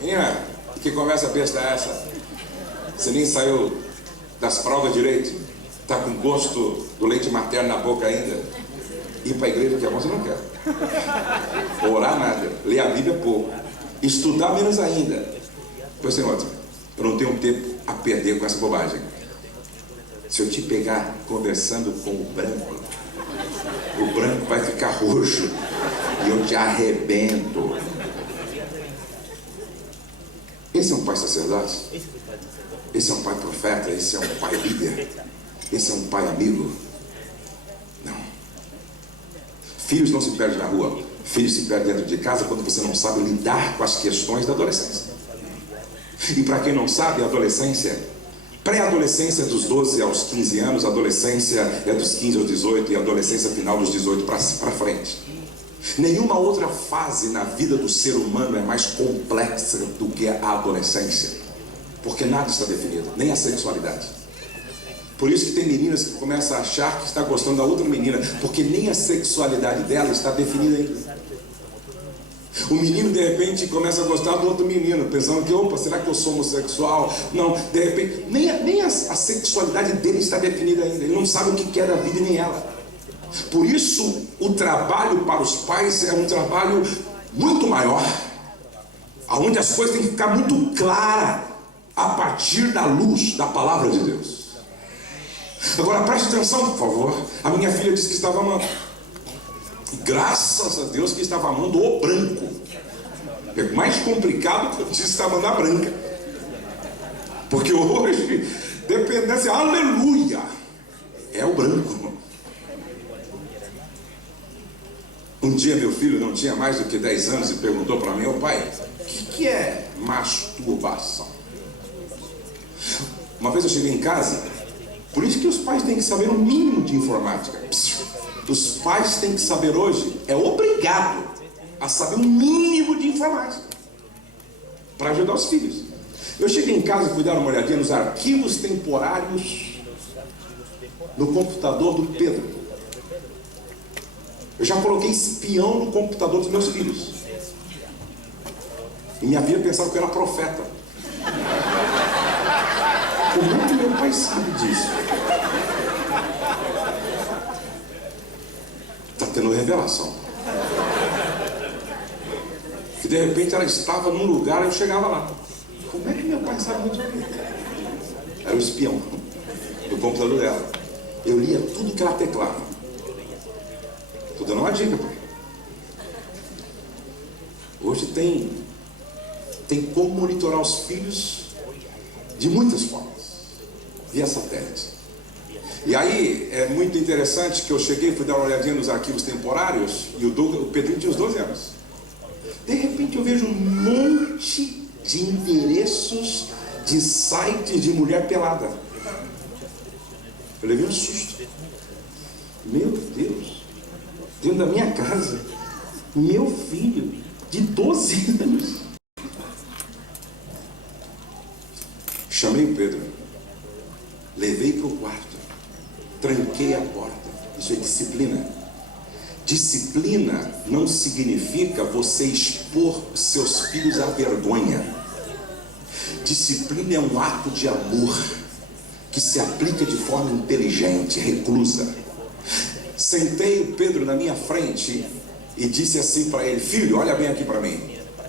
Menina, que conversa besta é essa? Você nem saiu das fraldas direito? Tá com gosto do leite materno na boca ainda? Ir para a igreja que é bom, você não quer. Orar nada. Ler a Bíblia é pouco. Estudar menos ainda. Pois tem outra. Eu não tenho tempo a perder com essa bobagem. Se eu te pegar conversando com o Branco vai ficar roxo e eu te arrebento. Esse é um pai sacerdote? Esse é um pai profeta? Esse é um pai líder? Esse é um pai amigo? Não. Filhos não se perdem na rua. Filhos se perdem dentro de casa quando você não sabe lidar com as questões da adolescência. E para quem não sabe, a adolescência, pré-adolescência é dos 12 aos 15 anos, a adolescência é dos 15 aos 18 e a adolescência final dos 18 para frente. Nenhuma outra fase na vida do ser humano é mais complexa do que a adolescência, porque nada está definido, nem a sexualidade. Por isso que tem meninas que começam a achar que está gostando da outra menina, porque nem a sexualidade dela está definida ainda. O menino de repente começa a gostar do outro menino, pensando que, opa, será que eu sou homossexual? Não, de repente, nem a sexualidade dele está definida ainda. Ele não sabe o que quer da vida, nem ela. Por isso, o trabalho para os pais é um trabalho muito maior, onde as coisas têm que ficar muito claras a partir da luz da palavra de Deus. Agora preste atenção, por favor. A minha filha disse que estava amando. Graças a Deus que estava amando o Branco. É mais complicado que eu disse que estava amando a Branca. Porque hoje, dependência, aleluia, é o Branco. Um dia meu filho não tinha mais do que 10 anos e perguntou para mim: ô pai, o que é masturbação? Uma vez eu cheguei em casa, por isso que os pais têm que saber o mínimo de informática. Os pais têm que saber hoje, é obrigado a saber um mínimo de informática para ajudar os filhos. Eu cheguei em casa e fui dar uma olhadinha nos arquivos temporários no computador do Pedro. Eu já coloquei espião no computador dos meus filhos. E minha filha pensava que eu era profeta. Como é que meu pai sabe disso? Está tendo revelação. E de repente ela estava num lugar e eu chegava lá. Como é que meu pai sabe muito bem? Era o espião do computador dela. Eu lia tudo que ela teclava. Estou dando uma dica, pai. Hoje tem como monitorar os filhos de muitas formas, via satélite. E aí é muito interessante que eu cheguei, fui dar uma olhadinha nos arquivos temporários e o Pedrinho tinha uns 12 anos. De repente eu vejo um monte de endereços de sites de mulher pelada. Eu levei um susto. Meu Deus, dentro da minha casa, meu filho de 12 anos. Chamei o Pedro, levei para o quarto, tranquei a porta. Isso é disciplina. Disciplina não significa você expor seus filhos à vergonha. Disciplina é um ato de amor que se aplica de forma inteligente, reclusa. sentei o Pedro na minha frente e disse assim para ele: filho, olha bem aqui para mim.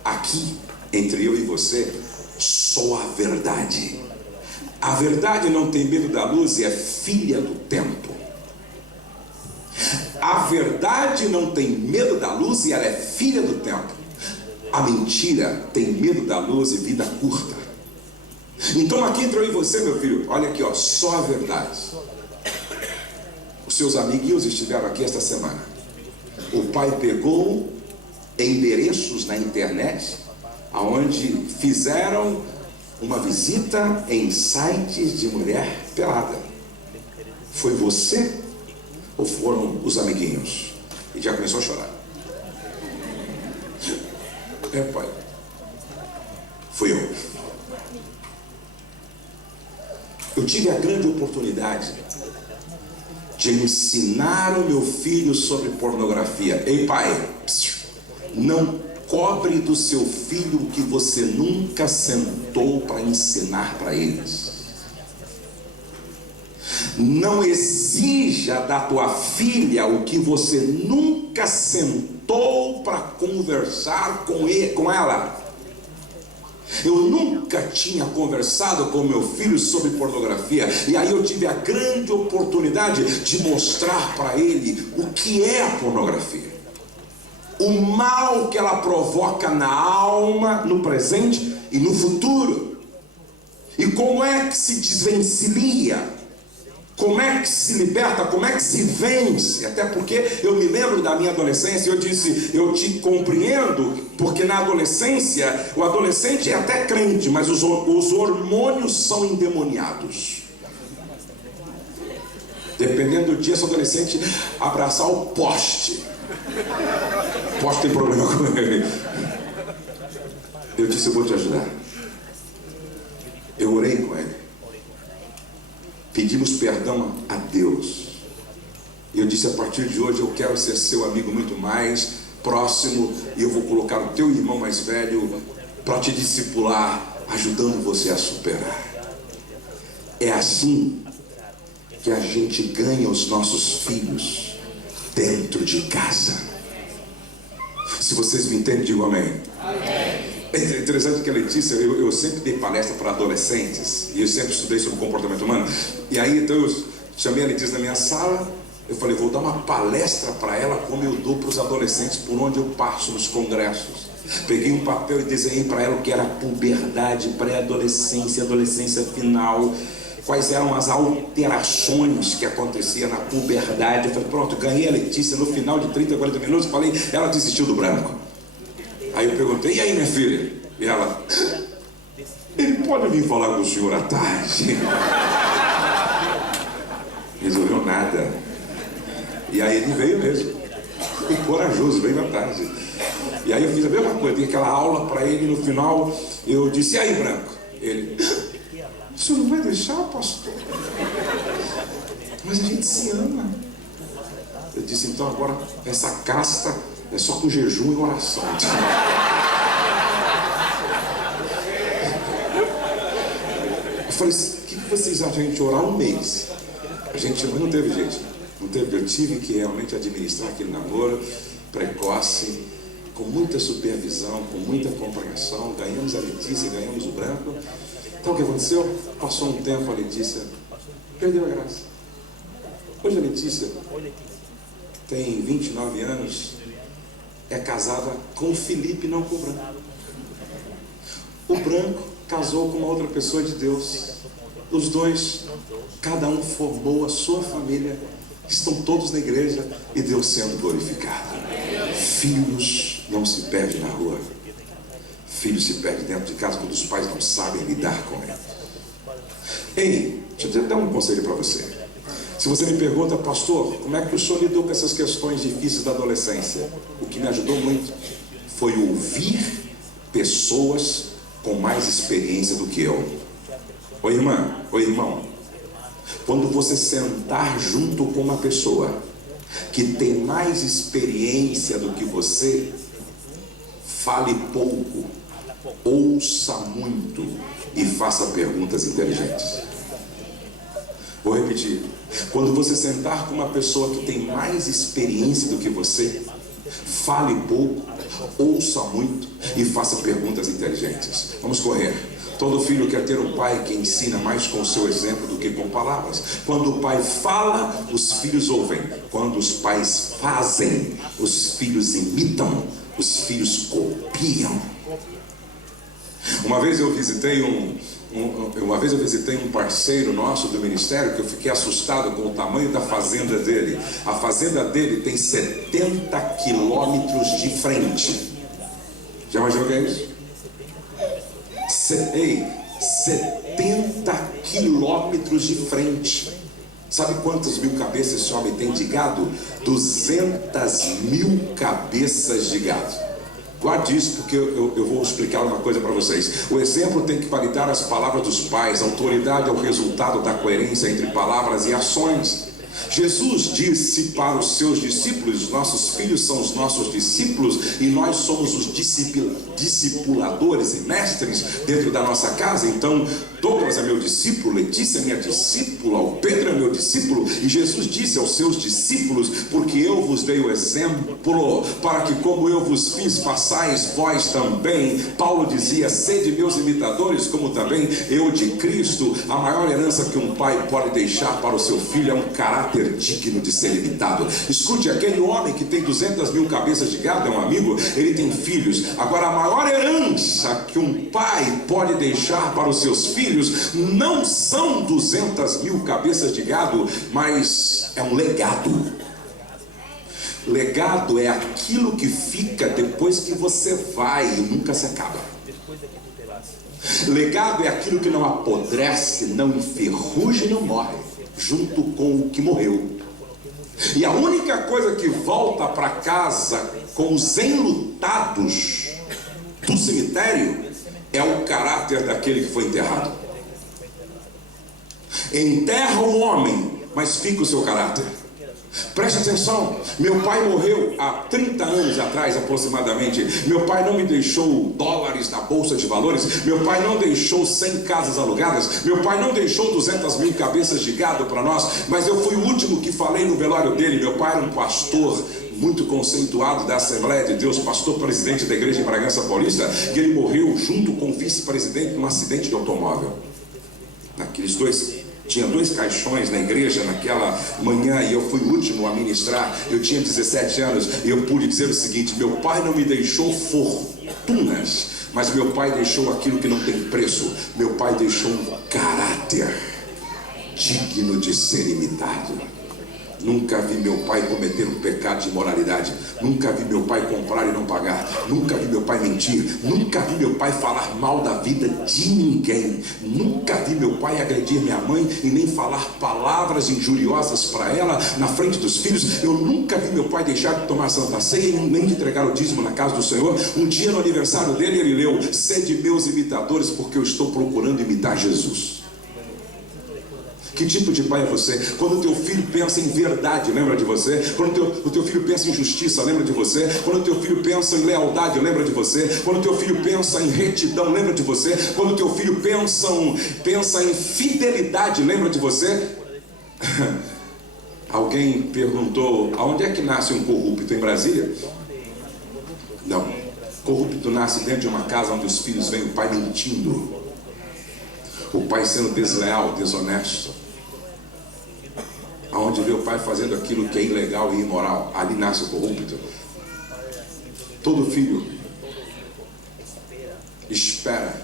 Aqui, entre eu e você, só a verdade. A verdade não tem medo da luz e é filha do tempo. A verdade não tem medo da luz e ela é filha do tempo. A mentira tem medo da luz e vida curta. Então aqui entre eu e você, meu filho, olha aqui, ó, só a verdade. Os seus amiguinhos estiveram aqui esta semana. O pai pegou endereços na internet aonde fizeram uma visita em sites de mulher pelada. Foi você ou foram os amiguinhos? E já começou a chorar. É, pai, fui eu. Eu tive a grande oportunidade de ensinar o meu filho sobre pornografia. Ei, pai, não cobre do seu filho o que você nunca sentou para ensinar para eles. Não exija da tua filha o que você nunca sentou para conversar com ela. Eu nunca tinha conversado com meu filho sobre pornografia, e aí eu tive a grande oportunidade de mostrar para ele o que é a pornografia, o mal que ela provoca na alma, no presente e no futuro, e como é que se desvencilha, como é que se liberta, como é que se vence. Até porque eu me lembro da minha adolescência, eu disse, eu te compreendo, porque na adolescência, o adolescente é até crente, mas os hormônios são endemoniados. Dependendo do dia, esse adolescente abraçar o poste. O poste tem problema com ele. Eu disse, eu vou te ajudar. Eu orei com ele. Pedimos perdão a Deus. E eu disse, a partir de hoje eu quero ser seu amigo muito mais próximo, e eu vou colocar o teu irmão mais velho para te discipular, ajudando você a superar. É assim que a gente ganha os nossos filhos dentro de casa. Se vocês me entendem, digam amém. Amém. É interessante que a Letícia, eu sempre dei palestra para adolescentes, e eu sempre estudei sobre comportamento humano. E aí então eu chamei a Letícia na minha sala, eu falei, vou dar uma palestra para ela como eu dou para os adolescentes por onde eu passo nos congressos. Peguei um papel e desenhei para ela o que era puberdade, pré-adolescência, adolescência final, quais eram as alterações que aconteciam na puberdade. Eu falei, pronto, ganhei a Letícia. No final de 30, 40 minutos, falei, ela desistiu do branco. Aí eu perguntei, e aí, minha filha? E ela, ele pode vir falar com o senhor à tarde? Resolveu nada. E aí ele veio mesmo, e corajoso, veio à tarde. E aí eu fiz a mesma coisa, dei aquela aula para ele. No final eu disse, e aí, branco? Ele, o senhor não vai deixar, pastor? Mas a gente se ama. Eu disse, então agora essa casta é só com jejum e oração. Eu falei, o que vocês acham de a gente orar um mês? A gente não teve jeito. Não teve, eu tive que realmente administrar aquele namoro precoce, com muita supervisão, com muita compreensão. Ganhamos a Letícia, ganhamos o branco. Então o que aconteceu? Passou um tempo, a Letícia perdeu a graça. Hoje a Letícia tem 29 anos, é casada com o Felipe, não com o branco. O branco casou com uma outra pessoa de Deus. Os dois, cada um formou a sua família, estão todos na igreja e Deus sendo glorificado. Filhos não se perdem na rua. Filhos se perdem dentro de casa quando os pais não sabem lidar com ele. Ei, deixa eu dar um conselho para você. Se você me pergunta, pastor, como é que o senhor lidou com essas questões difíceis da adolescência? O que me ajudou muito foi ouvir pessoas com mais experiência do que eu. Ô irmã, ô irmão, quando você sentar junto com uma pessoa que tem mais experiência do que você, fale pouco, ouça muito e faça perguntas inteligentes. Vou repetir. Quando você sentar com uma pessoa que tem mais experiência do que você, fale pouco, ouça muito e faça perguntas inteligentes. Vamos correr. Todo filho quer ter um pai que ensina mais com o seu exemplo do que com palavras. Quando o pai fala, os filhos ouvem. Quando os pais fazem, os filhos imitam, os filhos copiam. Uma vez eu visitei um parceiro nosso do ministério, que eu fiquei assustado com o tamanho da fazenda dele. A fazenda dele tem 70 quilômetros de frente. Já imaginou o que é isso? 70 quilômetros de frente. Sabe quantas mil cabeças esse homem tem de gado? 200.000 cabeças de gado. Guarde isso, porque eu vou explicar uma coisa para vocês. O exemplo tem que validar as palavras dos pais. A autoridade é o resultado da coerência entre palavras e ações. Jesus disse para os seus discípulos: nossos filhos são os nossos discípulos e nós somos os discipuladores e mestres dentro da nossa casa. Então Douglas é meu discípulo, Letícia é minha discípula, o Pedro é meu discípulo. E Jesus disse aos seus discípulos: porque eu vos dei o exemplo, para que como eu vos fiz, façais vós também. Paulo dizia: sede meus imitadores, como também eu de Cristo. A maior herança que um pai pode deixar para o seu filho é um caráter digno de ser imitado. Escute, aquele homem que tem 200.000 cabeças de gado, é um amigo, ele tem filhos. Agora, a maior herança que um pai pode deixar para os seus filhos não são 200.000 cabeças de gado, mas é um legado. Legado é aquilo que fica depois que você vai e nunca se acaba. Legado é aquilo que não apodrece, não enferruja e não morre, junto com o que morreu. E a única coisa que volta para casa com os enlutados do cemitério é o caráter daquele que foi enterrado. Enterra o homem, mas fica o seu caráter. Preste atenção, meu pai morreu há 30 anos atrás aproximadamente. Meu pai não me deixou dólares na bolsa de valores. Meu pai não deixou 100 casas alugadas. Meu pai não deixou 200.000 cabeças de gado para nós. Mas eu fui o último que falei no velório dele. Meu pai era um pastor muito conceituado da Assembleia de Deus, pastor presidente da igreja em Bragança Paulista, que ele morreu junto com o vice-presidente num acidente de automóvel. Tinha 2 caixões na igreja naquela manhã e eu fui o último a ministrar. Eu tinha 17 anos e eu pude dizer o seguinte: meu pai não me deixou fortunas, mas meu pai deixou aquilo que não tem preço. Meu pai deixou um caráter digno de ser imitado. Nunca vi meu pai cometer um pecado de imoralidade. Nunca vi meu pai comprar e não pagar. Nunca vi meu pai mentir. Nunca vi meu pai falar mal da vida de ninguém. Nunca vi meu pai agredir minha mãe e nem falar palavras injuriosas para ela na frente dos filhos. Eu nunca vi meu pai deixar de tomar santa ceia e nem de entregar o dízimo na casa do Senhor. Um dia no aniversário dele ele leu: sede meus imitadores, porque eu estou procurando imitar Jesus. Que tipo de pai é você? Quando o teu filho pensa em verdade, lembra de você? Quando o teu filho pensa em justiça, lembra de você? Quando o teu filho pensa em lealdade, lembra de você? Quando o teu filho pensa em retidão, lembra de você? Quando o teu filho pensa em fidelidade, lembra de você? Alguém perguntou: aonde é que nasce um corrupto? Em Brasília? Não. Corrupto nasce dentro de uma casa onde os filhos veem o pai mentindo, o pai sendo desleal, desonesto. Aonde vê o pai fazendo aquilo que é ilegal e imoral, ali nasce o corrupto. Todo filho espera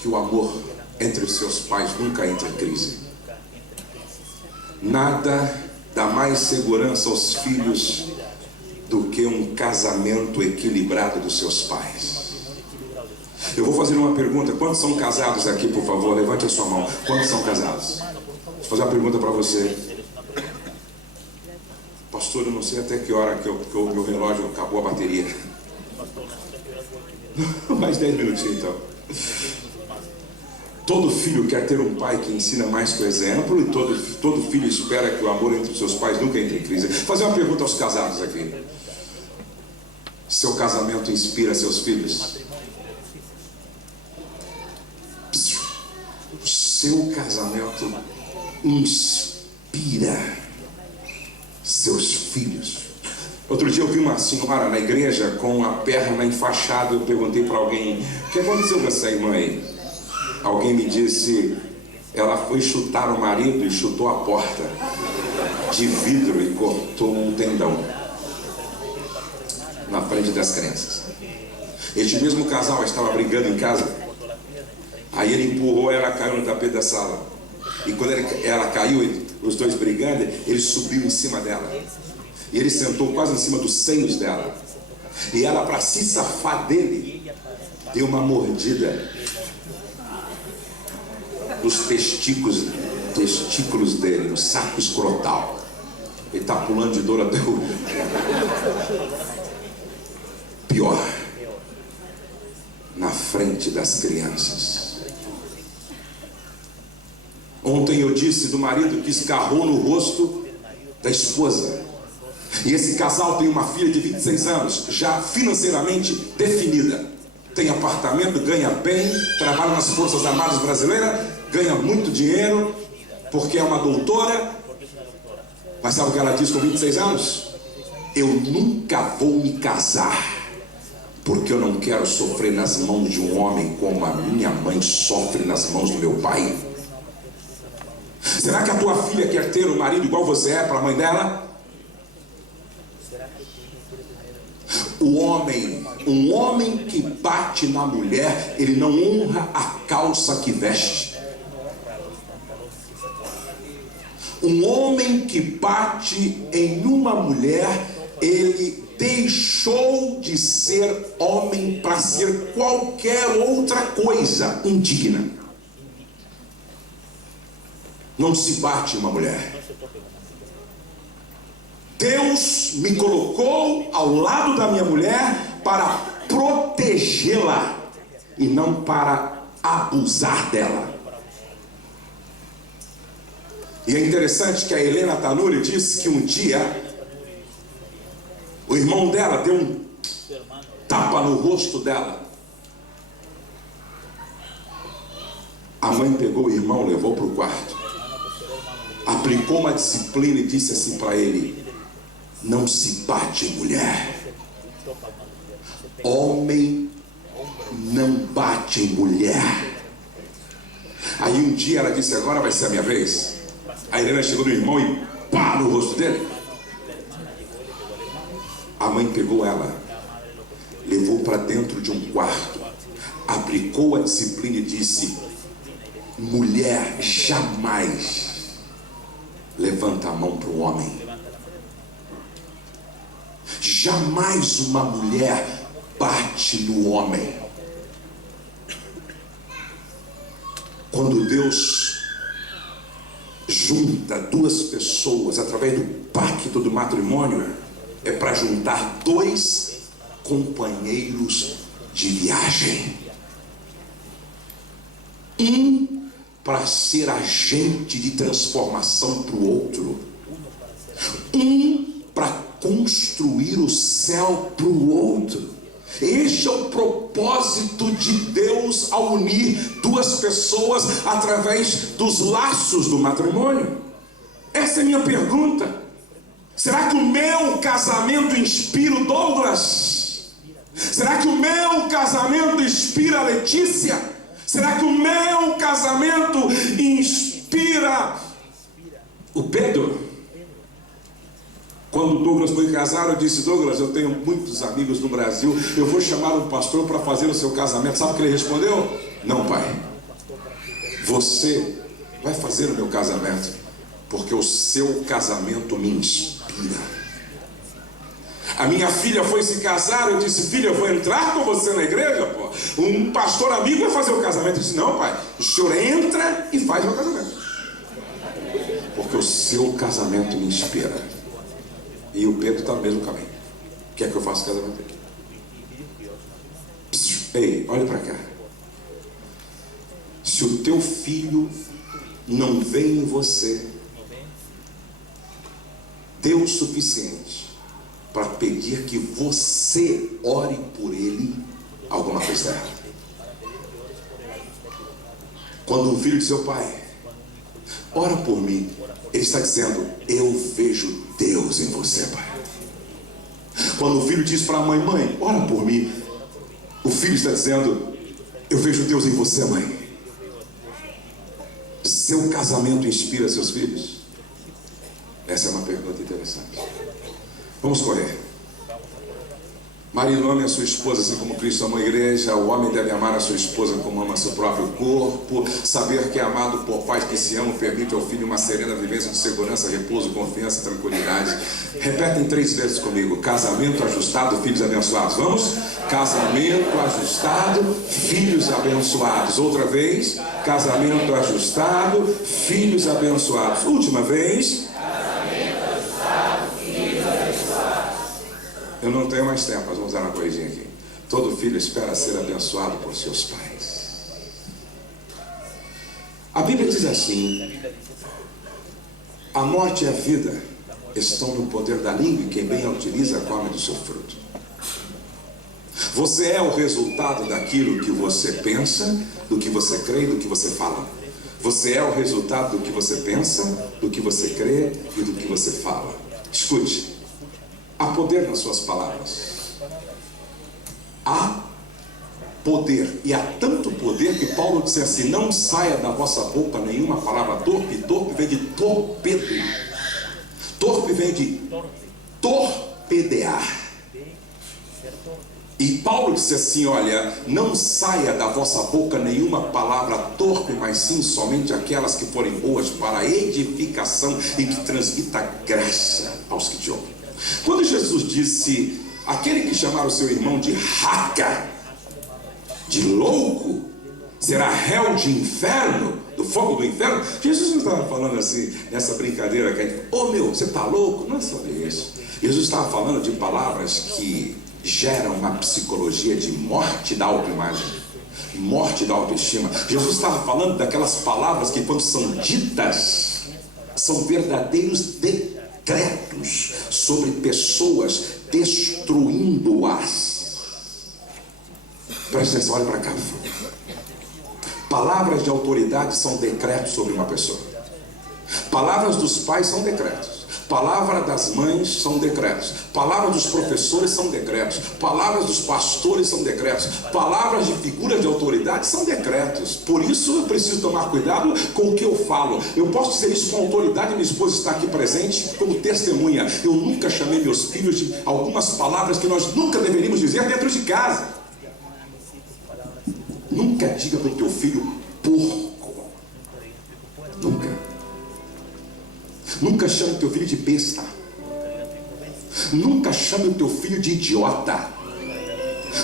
que o amor entre os seus pais nunca entre em crise. Nada dá mais segurança aos filhos do que um casamento equilibrado dos seus pais. Eu vou fazer uma pergunta: quantos são casados aqui, por favor? Levante a sua mão. Quantos são casados? Vou fazer uma pergunta para você. Pastor, eu não sei até que hora que o meu relógio acabou a bateria. Mais 10 minutinhos então. Todo filho quer ter um pai que ensina mais que o exemplo, e todo filho espera que o amor entre os seus pais nunca entre em crise. Vou fazer uma pergunta aos casados aqui. Seu casamento inspira seus filhos? Seu casamento inspira inspira seus filhos. Outro dia eu vi uma senhora na igreja com a perna enfaixada. Eu perguntei para alguém: o que aconteceu com essa irmã aí? Alguém me disse: ela foi chutar o marido e chutou a porta de vidro e cortou um tendão na frente das crianças. Este mesmo casal estava brigando em casa. Aí ele empurrou ela, caiu no tapete da sala. E quando ela caiu, os dois brigando, ele subiu em cima dela. E ele sentou quase em cima dos seios dela. E ela, para se safar dele, deu uma mordida nos testículos dele, no saco escrotal. Ele está pulando de dor até hoje. Pior, na frente das crianças. Ontem eu disse do marido que escarrou no rosto da esposa. E esse casal tem uma filha de 26 anos, já financeiramente definida. Tem apartamento, ganha bem, trabalha nas Forças Armadas Brasileiras, ganha muito dinheiro, porque é uma doutora. Mas sabe o que ela diz com 26 anos? Eu nunca vou me casar, porque eu não quero sofrer nas mãos de um homem como a minha mãe sofre nas mãos do meu pai. Será que a tua filha quer ter um marido igual você é para a mãe dela? Um homem que bate na mulher, ele não honra a calça que veste. Um homem que bate em uma mulher, ele deixou de ser homem para ser qualquer outra coisa indigna. Não se bate em uma mulher. Deus me colocou ao lado da minha mulher para protegê-la e não para abusar dela. E é interessante que a Helena Tanuri disse que um dia o irmão dela deu um tapa no rosto dela. A mãe pegou o irmão, levou para o quarto, aplicou uma disciplina e disse assim para ele: não se bate em mulher. Homem não bate em mulher. Aí um dia ela disse: agora vai ser a minha vez. A Helena chegou no irmão e pá no rosto dele. A mãe pegou ela, levou para dentro de um quarto, aplicou a disciplina e disse: mulher jamais levanta a mão para o homem. Jamais uma mulher bate no homem. Quando Deus junta duas pessoas através do pacto do matrimônio, é para juntar dois companheiros de viagem. Um para ser agente de transformação para o outro. Um para construir o céu para o outro. Este é o propósito de Deus ao unir duas pessoas através dos laços do matrimônio. Essa é a minha pergunta. Será que o meu casamento inspira o Douglas? Será que o meu casamento inspira a Letícia? Será que o meu casamento inspira o Pedro? Quando o Douglas foi casar, eu disse: Douglas, eu tenho muitos amigos no Brasil, eu vou chamar um pastor para fazer o seu casamento. Sabe o que ele respondeu? Não, pai, você vai fazer o meu casamento, porque o seu casamento me inspira. A minha filha foi se casar, eu disse: filha, eu vou entrar com você na igreja, pô. Um pastor amigo vai fazer o casamento. Eu disse: não, pai, o senhor entra e faz o meu casamento, porque o seu casamento me inspira. E o Pedro está no mesmo caminho. Quer que eu faça o casamento dele? Ei, olha para cá. Se o teu filho não vê em você Deus suficiente para pedir que você ore por ele, alguma coisa está errada. Quando um filho diz: seu pai, ora por mim. Ele está dizendo, eu vejo Deus em você, pai. Quando o filho diz para a mãe, mãe, ora por mim, o filho está dizendo, eu vejo Deus em você, mãe. Seu casamento inspira seus filhos? Essa é uma pergunta interessante. Vamos correr. Marido, ame a sua esposa assim como Cristo ama a igreja. O homem deve amar a sua esposa como ama seu próprio corpo. Saber que é amado por pais que se amam permite ao filho uma serena vivência de segurança, repouso, confiança e tranquilidade. Repetem 3 vezes comigo. Casamento ajustado, filhos abençoados. Vamos? Casamento ajustado, filhos abençoados. Outra vez. Casamento ajustado, filhos abençoados. Última vez. Eu não tenho mais tempo, mas vamos usar uma coisinha aqui. Todo filho espera ser abençoado por seus pais. A Bíblia diz assim: a morte e a vida estão no poder da língua, e quem bem a utiliza come do seu fruto. Você é o resultado daquilo que você pensa, do que você crê e do que você fala. Você é o resultado do que você pensa, do que você crê e do que você fala. Escute. Há poder nas suas palavras. Há poder. E há tanto poder que Paulo disse assim: não saia da vossa boca nenhuma palavra torpe. Torpe vem de torpedo. Torpe vem de torpedear. E Paulo disse assim: olha, não saia da vossa boca nenhuma palavra torpe, mas sim somente aquelas que forem boas para edificação e que transmita graça aos que te ouvem. Quando Jesus disse, aquele que chamar o seu irmão de raca, de louco, será réu de inferno, do fogo do inferno, Jesus não estava falando assim, nessa brincadeira que a gente, meu, você está louco? Não é só isso. Jesus estava falando de palavras que geram uma psicologia de morte da autoimagem, morte da autoestima. Jesus estava falando daquelas palavras que, quando são ditas, são verdadeiros decretos sobre pessoas, destruindo-as. Presta atenção, olha para cá. Palavras de autoridade são decretos sobre uma pessoa. Palavras dos pais são decretos. Palavras das mães são decretos. Palavras dos professores são decretos. Palavras dos pastores são decretos. Palavras de figuras de autoridade são decretos. Por isso eu preciso tomar cuidado com o que eu falo. Eu posso dizer isso com autoridade. Minha esposa está aqui presente como testemunha. Eu nunca chamei meus filhos de algumas palavras que nós nunca deveríamos dizer dentro de casa. Nunca diga para o teu filho porco. Nunca. Nunca chame o teu filho de besta. Nunca chame o teu filho de idiota.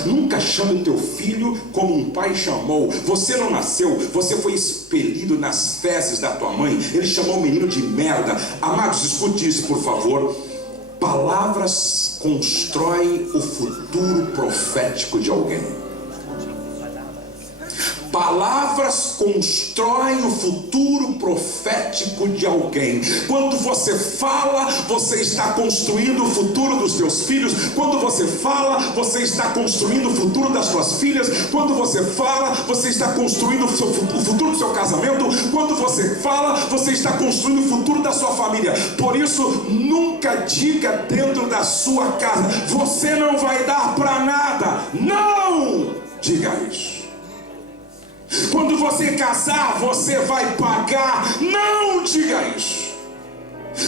Nunca chame o teu filho como um pai chamou. Você não nasceu, você foi expelido nas fezes da tua mãe. Ele chamou o menino de merda. Amados, escute isso, por favor. Palavras constroem o futuro profético de alguém. Palavras constroem o futuro profético de alguém. Quando você fala, você está construindo o futuro dos teus filhos. Quando você fala, você está construindo o futuro das suas filhas. Quando você fala, você está construindo o futuro do seu casamento. Quando você fala, você está construindo o futuro da sua família. Por isso, nunca diga dentro da sua casa: você não vai dar para nada. Não diga isso. Quando você casar, você vai pagar. Não diga isso.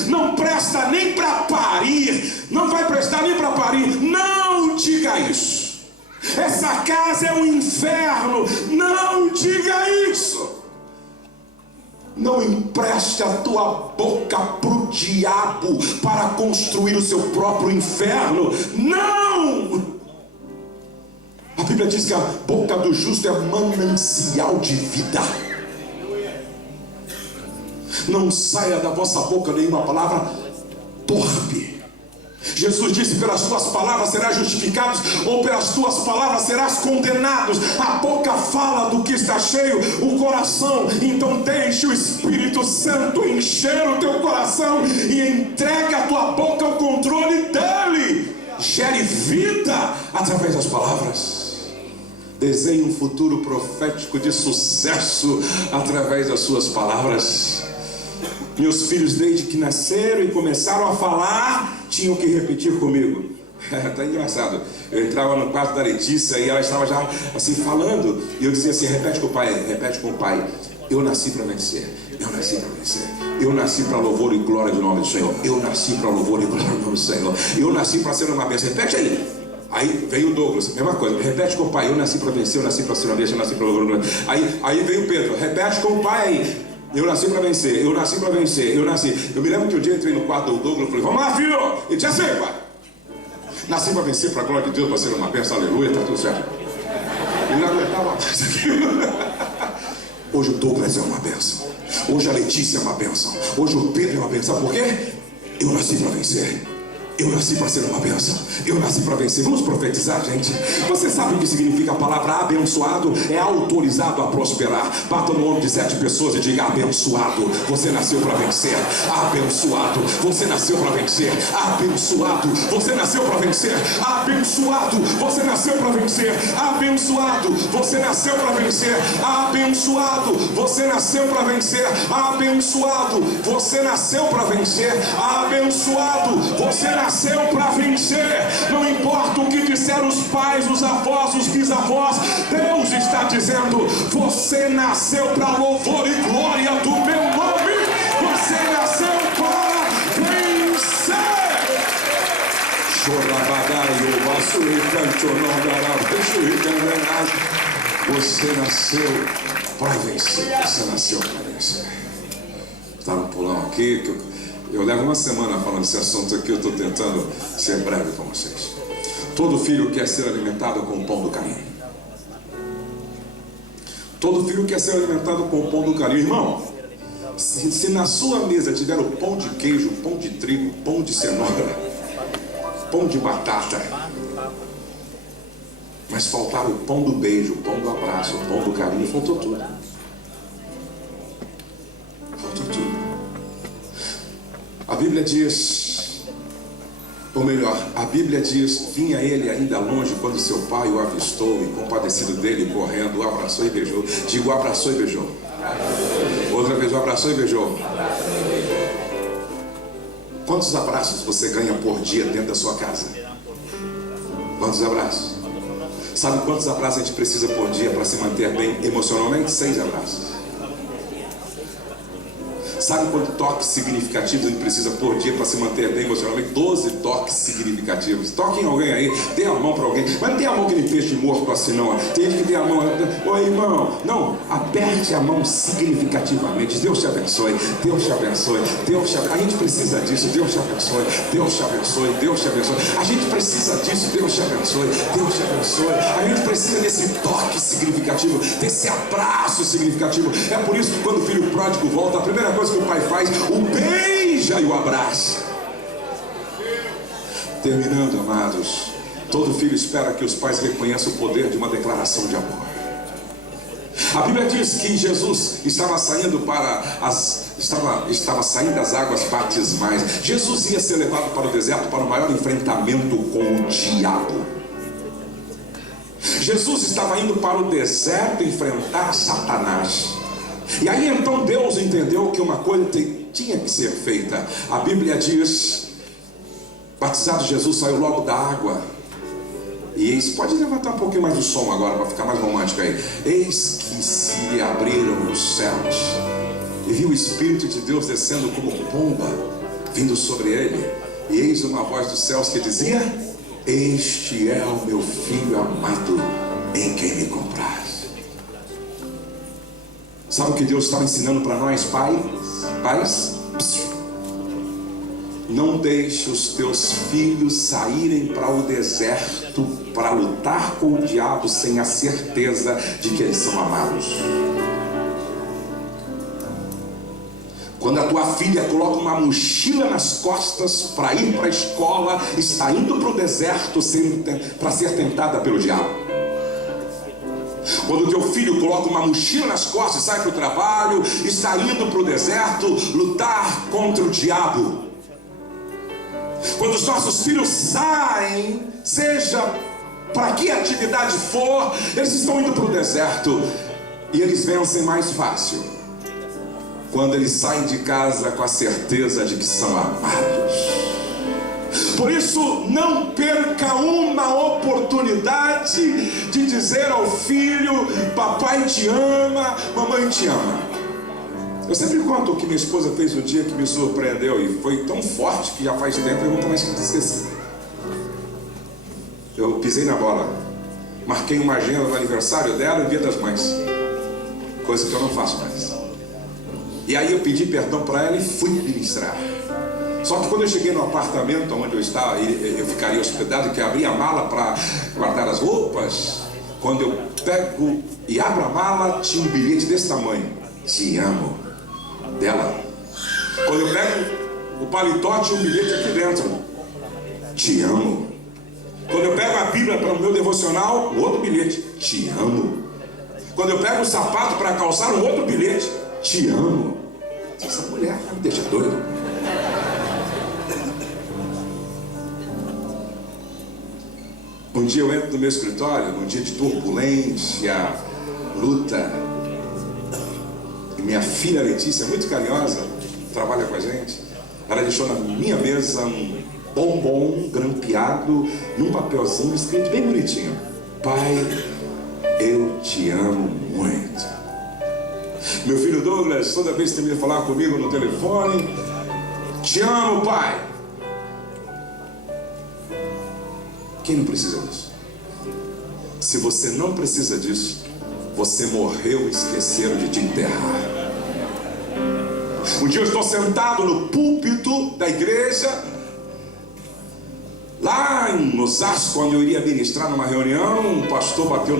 Não presta nem para parir. Não vai prestar nem para parir. Não diga isso. Essa casa é um inferno. Não diga isso. Não empreste a tua boca para o diabo para construir o seu próprio inferno. Não! A Bíblia diz que a boca do justo é manancial de vida. Não saia da vossa boca nenhuma palavra torpe. Jesus disse: pelas tuas palavras serás justificado, ou pelas tuas palavras serás condenado. A boca fala do que está cheio o coração. Então deixe o Espírito Santo encher o teu coração e entregue a tua boca ao controle dele. Gere vida através das palavras. Desenhe um futuro profético de sucesso através das suas palavras. Meus filhos, desde que nasceram e começaram a falar, tinham que repetir comigo. Tá engraçado. Eu entrava no quarto da Letícia e ela estava já assim falando. E eu dizia assim: repete com o pai, repete com o pai. Eu nasci para vencer. Eu nasci para vencer. Eu nasci para louvor e glória do nome do Senhor. Eu nasci para louvor e glória do nome do Senhor. Eu nasci para ser uma bênção. Repete aí. Aí veio o Douglas, mesma coisa. Repete com o pai. Eu nasci para vencer. Eu nasci para ser uma bênção. Eu nasci para louvor e glória. Aí veio o Pedro. Repete com o pai aí. Eu nasci para vencer. Eu nasci para vencer. Eu nasci. Eu me lembro que um dia eu entrei no quarto do Douglas e falei: vamos lá, filho. Ele disse assim: pai, nasci para vencer, para a glória de Deus, para ser uma bênção. Aleluia, está tudo certo. Ele não aguentava mais aquilo. Hoje o Douglas é uma bênção. Hoje a Letícia é uma bênção. Hoje o Pedro é uma bênção. Por quê? Eu nasci para vencer. Eu nasci para ser uma bênção. Eu nasci para vencer. Vamos profetizar, gente. Você sabe o que significa a palavra abençoado? É autorizado a prosperar. Bata no ombro de 7 pessoas e diga: abençoado. Você nasceu para vencer. Abençoado. Você nasceu para vencer. Abençoado. Você nasceu para vencer. Abençoado. Você nasceu para vencer. Abençoado. Você nasceu para vencer. Abençoado. Você nasceu para vencer. Abençoado. Você nasceu para vencer. Abençoado. Você nasceu para vencer. Não importa o que disseram os pais, os avós, os bisavós, Deus está dizendo: você nasceu para louvor e glória do meu nome. Você nasceu para vencer. Você nasceu para vencer. Você nasceu para vencer. Está no pulão aqui que eu levo uma semana falando desse assunto aqui. Eu estou tentando ser breve com vocês. Todo filho quer ser alimentado com o pão do carinho. Todo filho quer ser alimentado com o pão do carinho. Irmão, se na sua mesa tiver o pão de queijo, pão de trigo, pão de cenoura, pão de batata, mas faltar o pão do beijo, o pão do abraço, o pão do carinho, faltou tudo. Faltou tudo. A Bíblia diz, ou melhor, a Bíblia diz: vinha ele ainda longe quando seu pai o avistou e, compadecido dele, correndo, o abraçou e beijou. Digo: abraçou e beijou. Outra vez: o abraçou e beijou. Quantos abraços você ganha por dia dentro da sua casa? Quantos abraços? Sabe quantos abraços a gente precisa por dia para se manter bem emocionalmente? 6 abraços. Sabe quanto toques significativos a gente precisa por dia para se manter bem emocionalmente? 12 toques significativos. Toque em alguém aí, dê a mão para alguém. Mas não tem a mão que nem peixe morto assim não. Tem gente que tem a mão: oi, irmão. Não, aperte a mão significativamente. Deus te abençoe. Deus te abençoe. Deus te abençoe. A gente precisa disso. Deus te abençoe. Deus te abençoe. Deus te abençoe. A gente precisa disso. Deus te abençoe. Deus te abençoe. A gente precisa desse toque significativo, desse abraço significativo. É por isso que quando o filho pródigo volta, a primeira coisa que o pai faz, o beija e o abraça. Terminando, amados, todo filho espera que os pais reconheçam o poder de uma declaração de amor. A Bíblia diz que Jesus estava saindo estava saindo das águas batismais. Jesus ia ser levado para o deserto para o maior enfrentamento com o diabo. Jesus estava indo para o deserto enfrentar Satanás. E aí então Deus entendeu que uma coisa tinha que ser feita. A Bíblia diz: batizado Jesus saiu logo da água. E eis, pode levantar um pouquinho mais o som agora para ficar mais romântico aí. Eis que se abriram os céus e viu o Espírito de Deus descendo como pomba, vindo sobre ele. E eis uma voz dos céus que dizia: este é o meu filho amado, em quem me compraz. Sabe o que Deus estava ensinando para nós, pais? Não deixe os teus filhos saírem para o deserto para lutar com o diabo sem a certeza de que eles são amados. Quando a tua filha coloca uma mochila nas costas para ir para a escola, está indo para o deserto para ser tentada pelo diabo. Quando o teu filho coloca uma mochila nas costas e sai para o trabalho, está indo para o deserto lutar contra o diabo. Quando os nossos filhos saem, seja para que atividade for, eles estão indo para o deserto e eles vencem mais fácil. quando eles saem de casa com a certeza de que são amados. Por isso, não perca uma oportunidade de dizer ao filho: papai te ama, mamãe te ama. Eu sempre conto o que minha esposa fez um dia que me surpreendeu e foi tão forte que já faz tempo eu nunca mais esqueci. Eu pisei na bola, marquei uma agenda no aniversário dela e Dia das Mães, coisa que eu não faço mais. E aí eu pedi perdão para ela e fui ministrar. Só que quando eu cheguei no apartamento onde eu estava, eu ficaria hospedado, que abri a mala para guardar as roupas, quando eu pego e abro a mala, tinha um bilhete desse tamanho: te amo, dela. Quando eu pego o paletó, tinha um bilhete aqui dentro: te amo. Quando eu pego a Bíblia para o meu devocional, um outro bilhete: te amo. Quando eu pego o sapato para calçar, um outro bilhete: te amo. Essa mulher me deixa doido. Um dia eu entro no meu escritório, num dia de turbulência, luta, e minha filha Letícia, muito carinhosa, trabalha com a gente, ela deixou na minha mesa um bombom grampeado num papelzinho escrito bem bonitinho: pai, eu te amo muito. Meu filho Douglas, toda vez que termina de falar comigo no telefone: te amo, pai. Quem não precisa disso? Se você não precisa disso, você morreu e esqueceram de te enterrar. Um dia eu estou sentado no púlpito da igreja, lá em Osasco, quando eu iria ministrar numa reunião. Um pastor bateu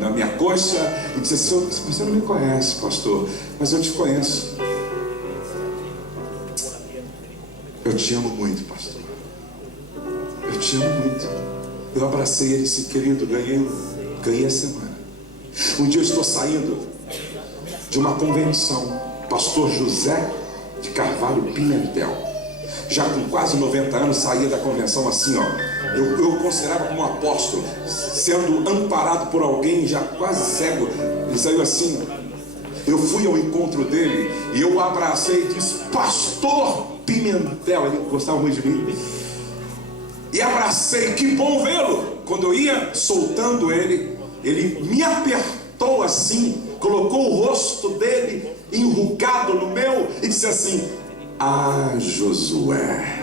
na minha coxa e disse assim: você não me conhece, pastor, mas eu te conheço. Eu te amo muito, pastor. Eu te amo muito. Eu abracei ele e disse: querido, ganhei a semana. Um dia eu estou saindo de uma convenção, pastor José de Carvalho Pimentel, já com quase 90 anos, saía da convenção assim, ó. Eu considerava como um apóstolo, sendo amparado por alguém já quase cego. Ele saiu assim, ó. Eu fui ao encontro dele e eu abracei e disse: pastor Pimentel. Ele gostava muito de mim. E abracei, que bom vê-lo. Quando eu ia soltando ele, ele me apertou assim, colocou o rosto dele enrugado no meu e disse assim: ah, Josué,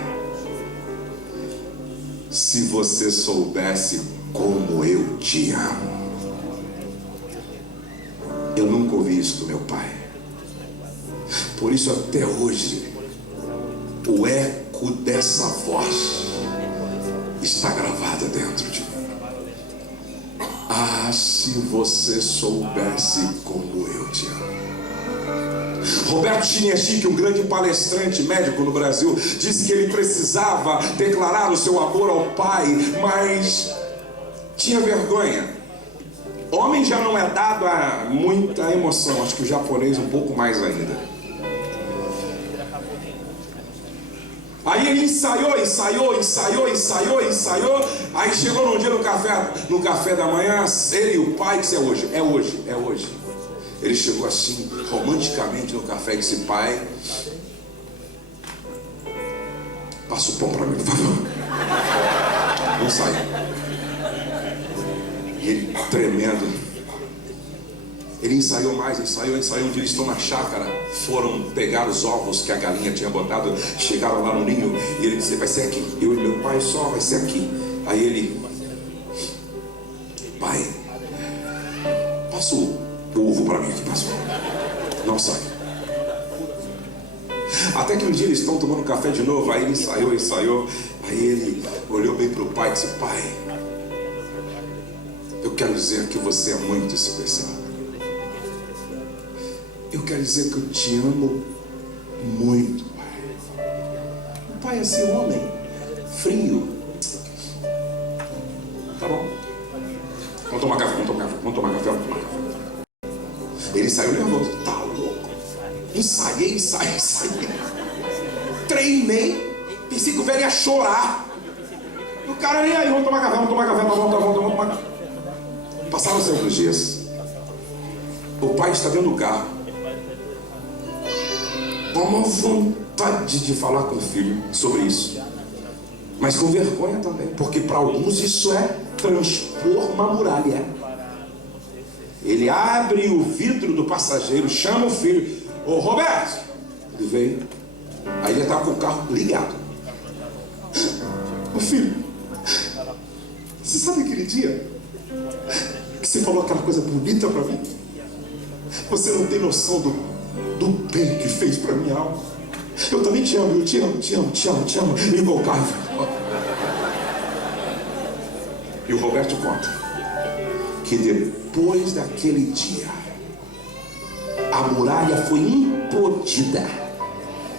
se você soubesse como eu te amo. Eu nunca ouvi isso do meu pai. Por isso até hoje o eco dessa voz está gravada dentro de mim. Ah, se você soubesse como eu te amo. Roberto Chiniachik, um grande palestrante médico no Brasil, disse que ele precisava declarar o seu amor ao pai, mas tinha vergonha. Homem já não é dado a muita emoção, acho que o japonês um pouco mais ainda. Aí ele ensaiou. Aí chegou num dia no café da manhã, ele e o pai disse: é hoje. Ele chegou assim, romanticamente no café, e disse: pai, passa o pão para mim, por favor. Não sai. E ele tremendo. Ele ensaiou mais. Um dia eles estão na chácara, foram pegar os ovos que a galinha tinha botado, chegaram lá no ninho, e ele disse: vai ser aqui, eu e meu pai só, vai ser aqui. Aí ele: pai, passa o ovo para mim aqui, pastor. Não sai. Até que um dia eles estão tomando café de novo, aí ele ensaiou, aí ele olhou bem para o pai e disse: pai, eu quero dizer que você é muito especial. Eu quero dizer que eu te amo muito, pai. O pai é esse homem frio. Tá bom. Vamos tomar café. Ele saiu nervoso. Tá louco? Ensaiei. Treinei. Pensei que o velho ia chorar. O cara nem aí, vamos tomar café, tá bom. Passaram-se alguns dias. O pai está dentro do carro. com uma vontade de falar com o filho sobre isso, mas com vergonha também, porque para alguns isso é transpor uma muralha. Ele abre o vidro do passageiro, chama o filho: ô Roberto. Ele veio, aí ele estava com o carro ligado. Ô filho, você sabe aquele dia que você falou aquela coisa bonita pra mim? Você não tem noção do bem que fez pra minha alma. Eu também te amo, eu te amo, te amo, te amo, te amo. Ligou o carro. E o Roberto conta que depois daquele dia a muralha foi implodida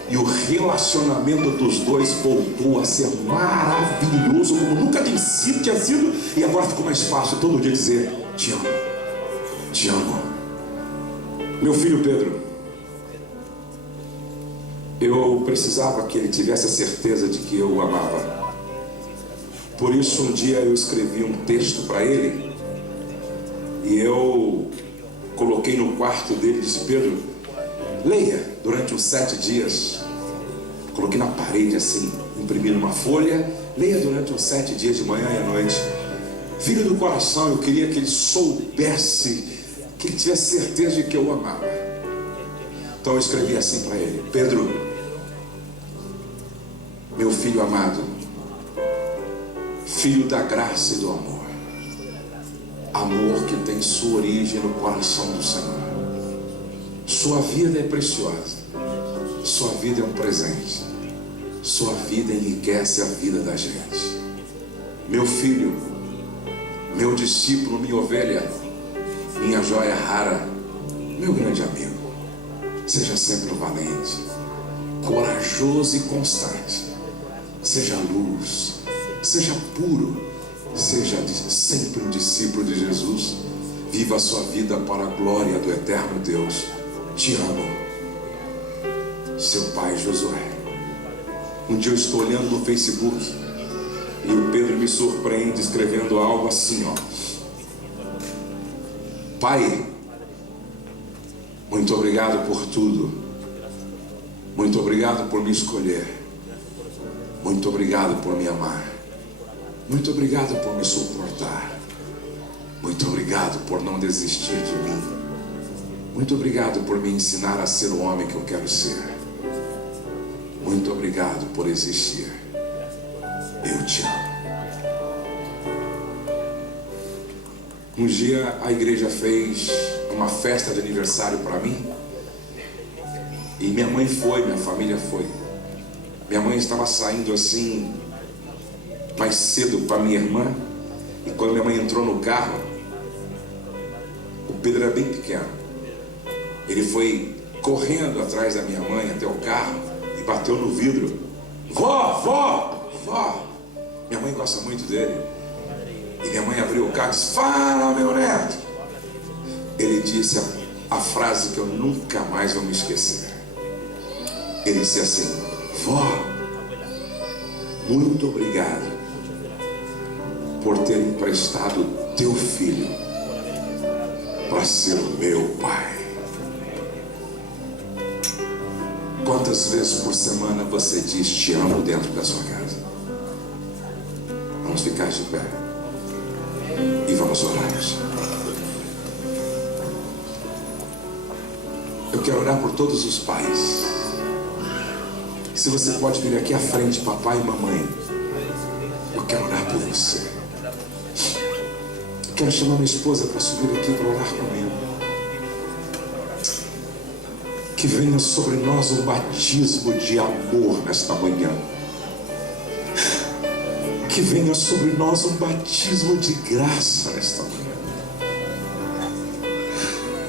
e o relacionamento dos dois voltou a ser maravilhoso, como nunca tinha sido, e agora ficou mais fácil todo dia dizer: te amo, te amo. Meu filho Pedro, eu precisava que ele tivesse a certeza de que eu o amava. Por isso um dia eu escrevi um texto para ele e eu coloquei no quarto dele e disse: Pedro, leia durante uns 7 dias. Coloquei na parede assim, imprimi numa folha: leia durante uns 7 dias, de manhã e à noite. Filho do coração, eu queria que ele soubesse, que ele tivesse certeza de que eu o amava. Então eu escrevi assim para ele: Pedro, meu filho amado, filho da graça e do amor, amor que tem sua origem no coração do Senhor. Sua vida é preciosa, sua vida é um presente, sua vida enriquece a vida da gente. Meu filho, meu discípulo, minha ovelha, minha joia rara, meu grande amigo, seja sempre valente, corajoso e constante. Seja luz, seja puro, seja sempre um discípulo de Jesus. Viva a sua vida para a glória do eterno Deus. Te amo, seu pai Josué. Um dia eu estou olhando no Facebook e o Pedro me surpreende escrevendo algo assim, ó: Pai, muito obrigado por tudo. Muito obrigado por me escolher. Muito obrigado por me amar. Muito obrigado por me suportar. Muito obrigado por não desistir de mim. Muito obrigado por me ensinar a ser o homem que eu quero ser. Muito obrigado por existir. Eu te amo. Um dia a igreja fez uma festa de aniversário para mim. E minha mãe foi, minha família foi. Minha mãe estava saindo assim mais cedo para minha irmã. E quando minha mãe entrou no carro, o Pedro era bem pequeno. Ele foi correndo atrás da minha mãe até o carro e bateu no vidro: Vó, vó, vó. Minha mãe gosta muito dele. E minha mãe abriu o carro e disse: Fala, meu neto. Ele disse a frase que eu nunca mais vou me esquecer. Ele disse assim: Vó, muito obrigado por ter emprestado teu filho para ser o meu pai. Quantas vezes por semana você diz te amo dentro da sua casa? Vamos ficar de pé e vamos orar. Eu quero orar por todos os pais. Se você pode vir aqui à frente, papai e mamãe, eu quero orar por você. Eu quero chamar minha esposa para subir aqui para orar comigo. Que venha sobre nós um batismo de amor nesta manhã. Que venha sobre nós um batismo de graça nesta manhã.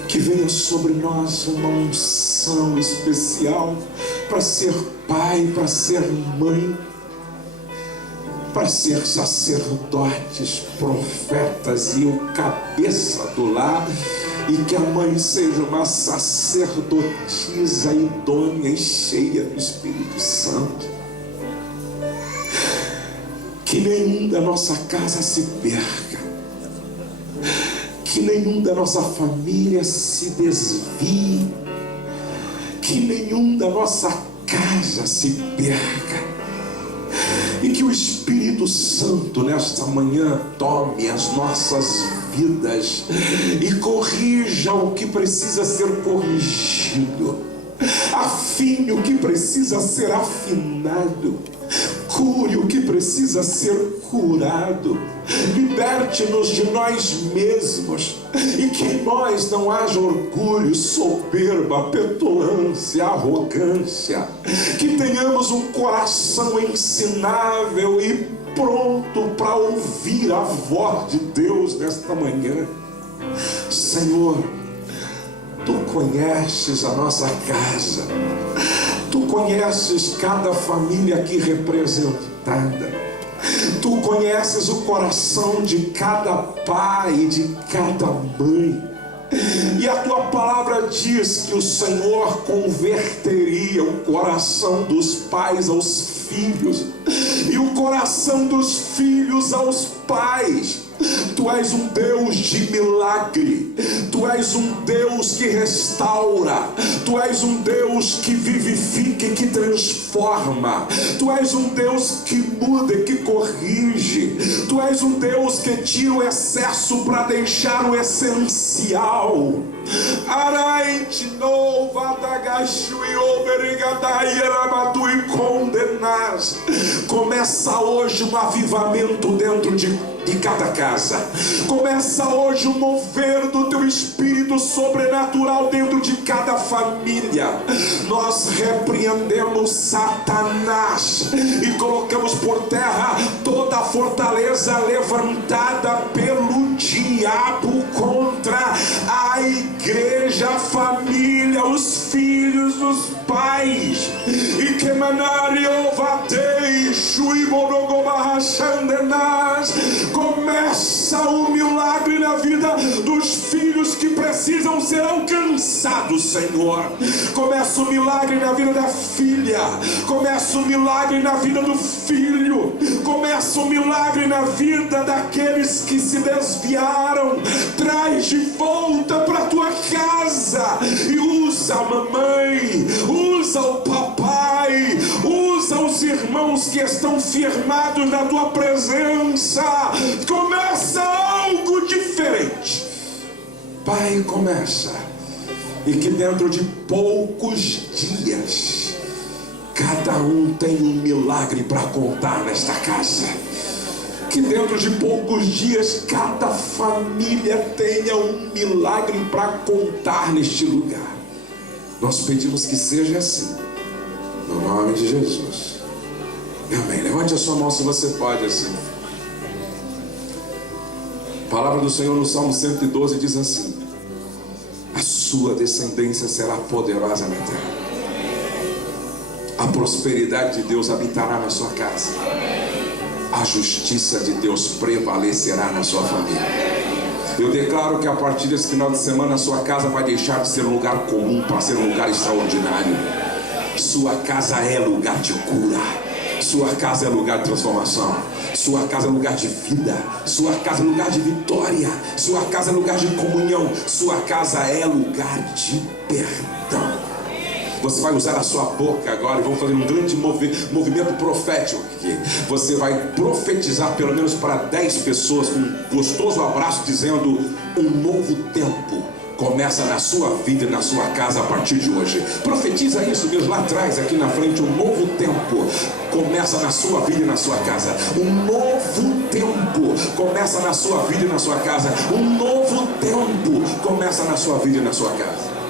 Que venha sobre nós uma unção especial para ser pai, para ser mãe, para ser sacerdotes, profetas e o cabeça do lar. E que a mãe seja uma sacerdotisa idônea e cheia do Espírito Santo. Que nenhum da nossa casa se perca. Que nenhum da nossa família se desvie. Que que nenhum da nossa casa se perca, e que o Espírito Santo nesta manhã tome as nossas vidas e corrija o que precisa ser corrigido, afine o que precisa ser afinado, cure o que precisa ser curado, liberte-nos de nós mesmos, e que em nós não haja orgulho, soberba, petulância, arrogância, que tenhamos um coração ensinável e pronto para ouvir a voz de Deus nesta manhã. Senhor, Tu conheces a nossa casa, Tu conheces cada família aqui representada, Tu conheces o coração de cada pai e de cada mãe, e a Tua palavra diz que o Senhor converteria o coração dos pais aos filhos e o coração dos filhos aos pais. Tu és um Deus de milagre, Tu és um Deus que restaura, Tu és um Deus que vivifica e que transforma, Tu és um Deus que muda e que corrige, Tu és um Deus que tira o excesso para deixar o essencial. Arai de novo, Adagashu e Overigadaiarabatu e condenas. Começa hoje um avivamento dentro de cada casa. Começa hoje o mover do Teu Espírito sobrenatural dentro de cada família. Nós repreendemos Satanás e colocamos por terra toda a fortaleza levantada pelo diabo contra a igreja, a família, os filhos, os pais. E que manario vatei shui monogobarrachandenas. Começa o milagre na vida dos filhos que precisam ser alcançados, Senhor. Começa o milagre na vida da filha. Começa o milagre na vida do filho. Começa o milagre na vida daqueles que se desviaram. Traz de volta para a Tua casa e usa a mamãe, usa o papai, usa os irmãos que estão firmados na Tua presença. Começa algo diferente, Pai, começa, e que dentro de poucos dias cada um tem um milagre para contar nesta casa. Que dentro de poucos dias cada família tenha um milagre para contar neste lugar. Nós pedimos que seja assim, no nome de Jesus. Amém. Levante a sua mão se você pode, assim. A palavra do Senhor no Salmo 112 diz assim: a sua descendência será poderosa na terra. A prosperidade de Deus habitará na sua casa. A justiça de Deus prevalecerá na sua família. Eu declaro que a partir desse final de semana a sua casa vai deixar de ser um lugar comum para ser um lugar extraordinário. Sua casa é lugar de cura. Sua casa é lugar de transformação. Sua casa é lugar de vida. Sua casa é lugar de vitória. Sua casa é lugar de comunhão. Sua casa é lugar de perdão. Você vai usar a sua boca agora e vamos fazer um grande movimento profético aqui. Você vai profetizar pelo menos para 10 pessoas com um gostoso abraço, dizendo: um novo tempo começa na sua vida e na sua casa a partir de hoje. Profetiza isso mesmo lá atrás, aqui na frente. Um novo tempo começa na sua vida e na sua casa. Um novo tempo começa na sua vida e na sua casa. Um novo tempo começa na sua vida e na sua casa.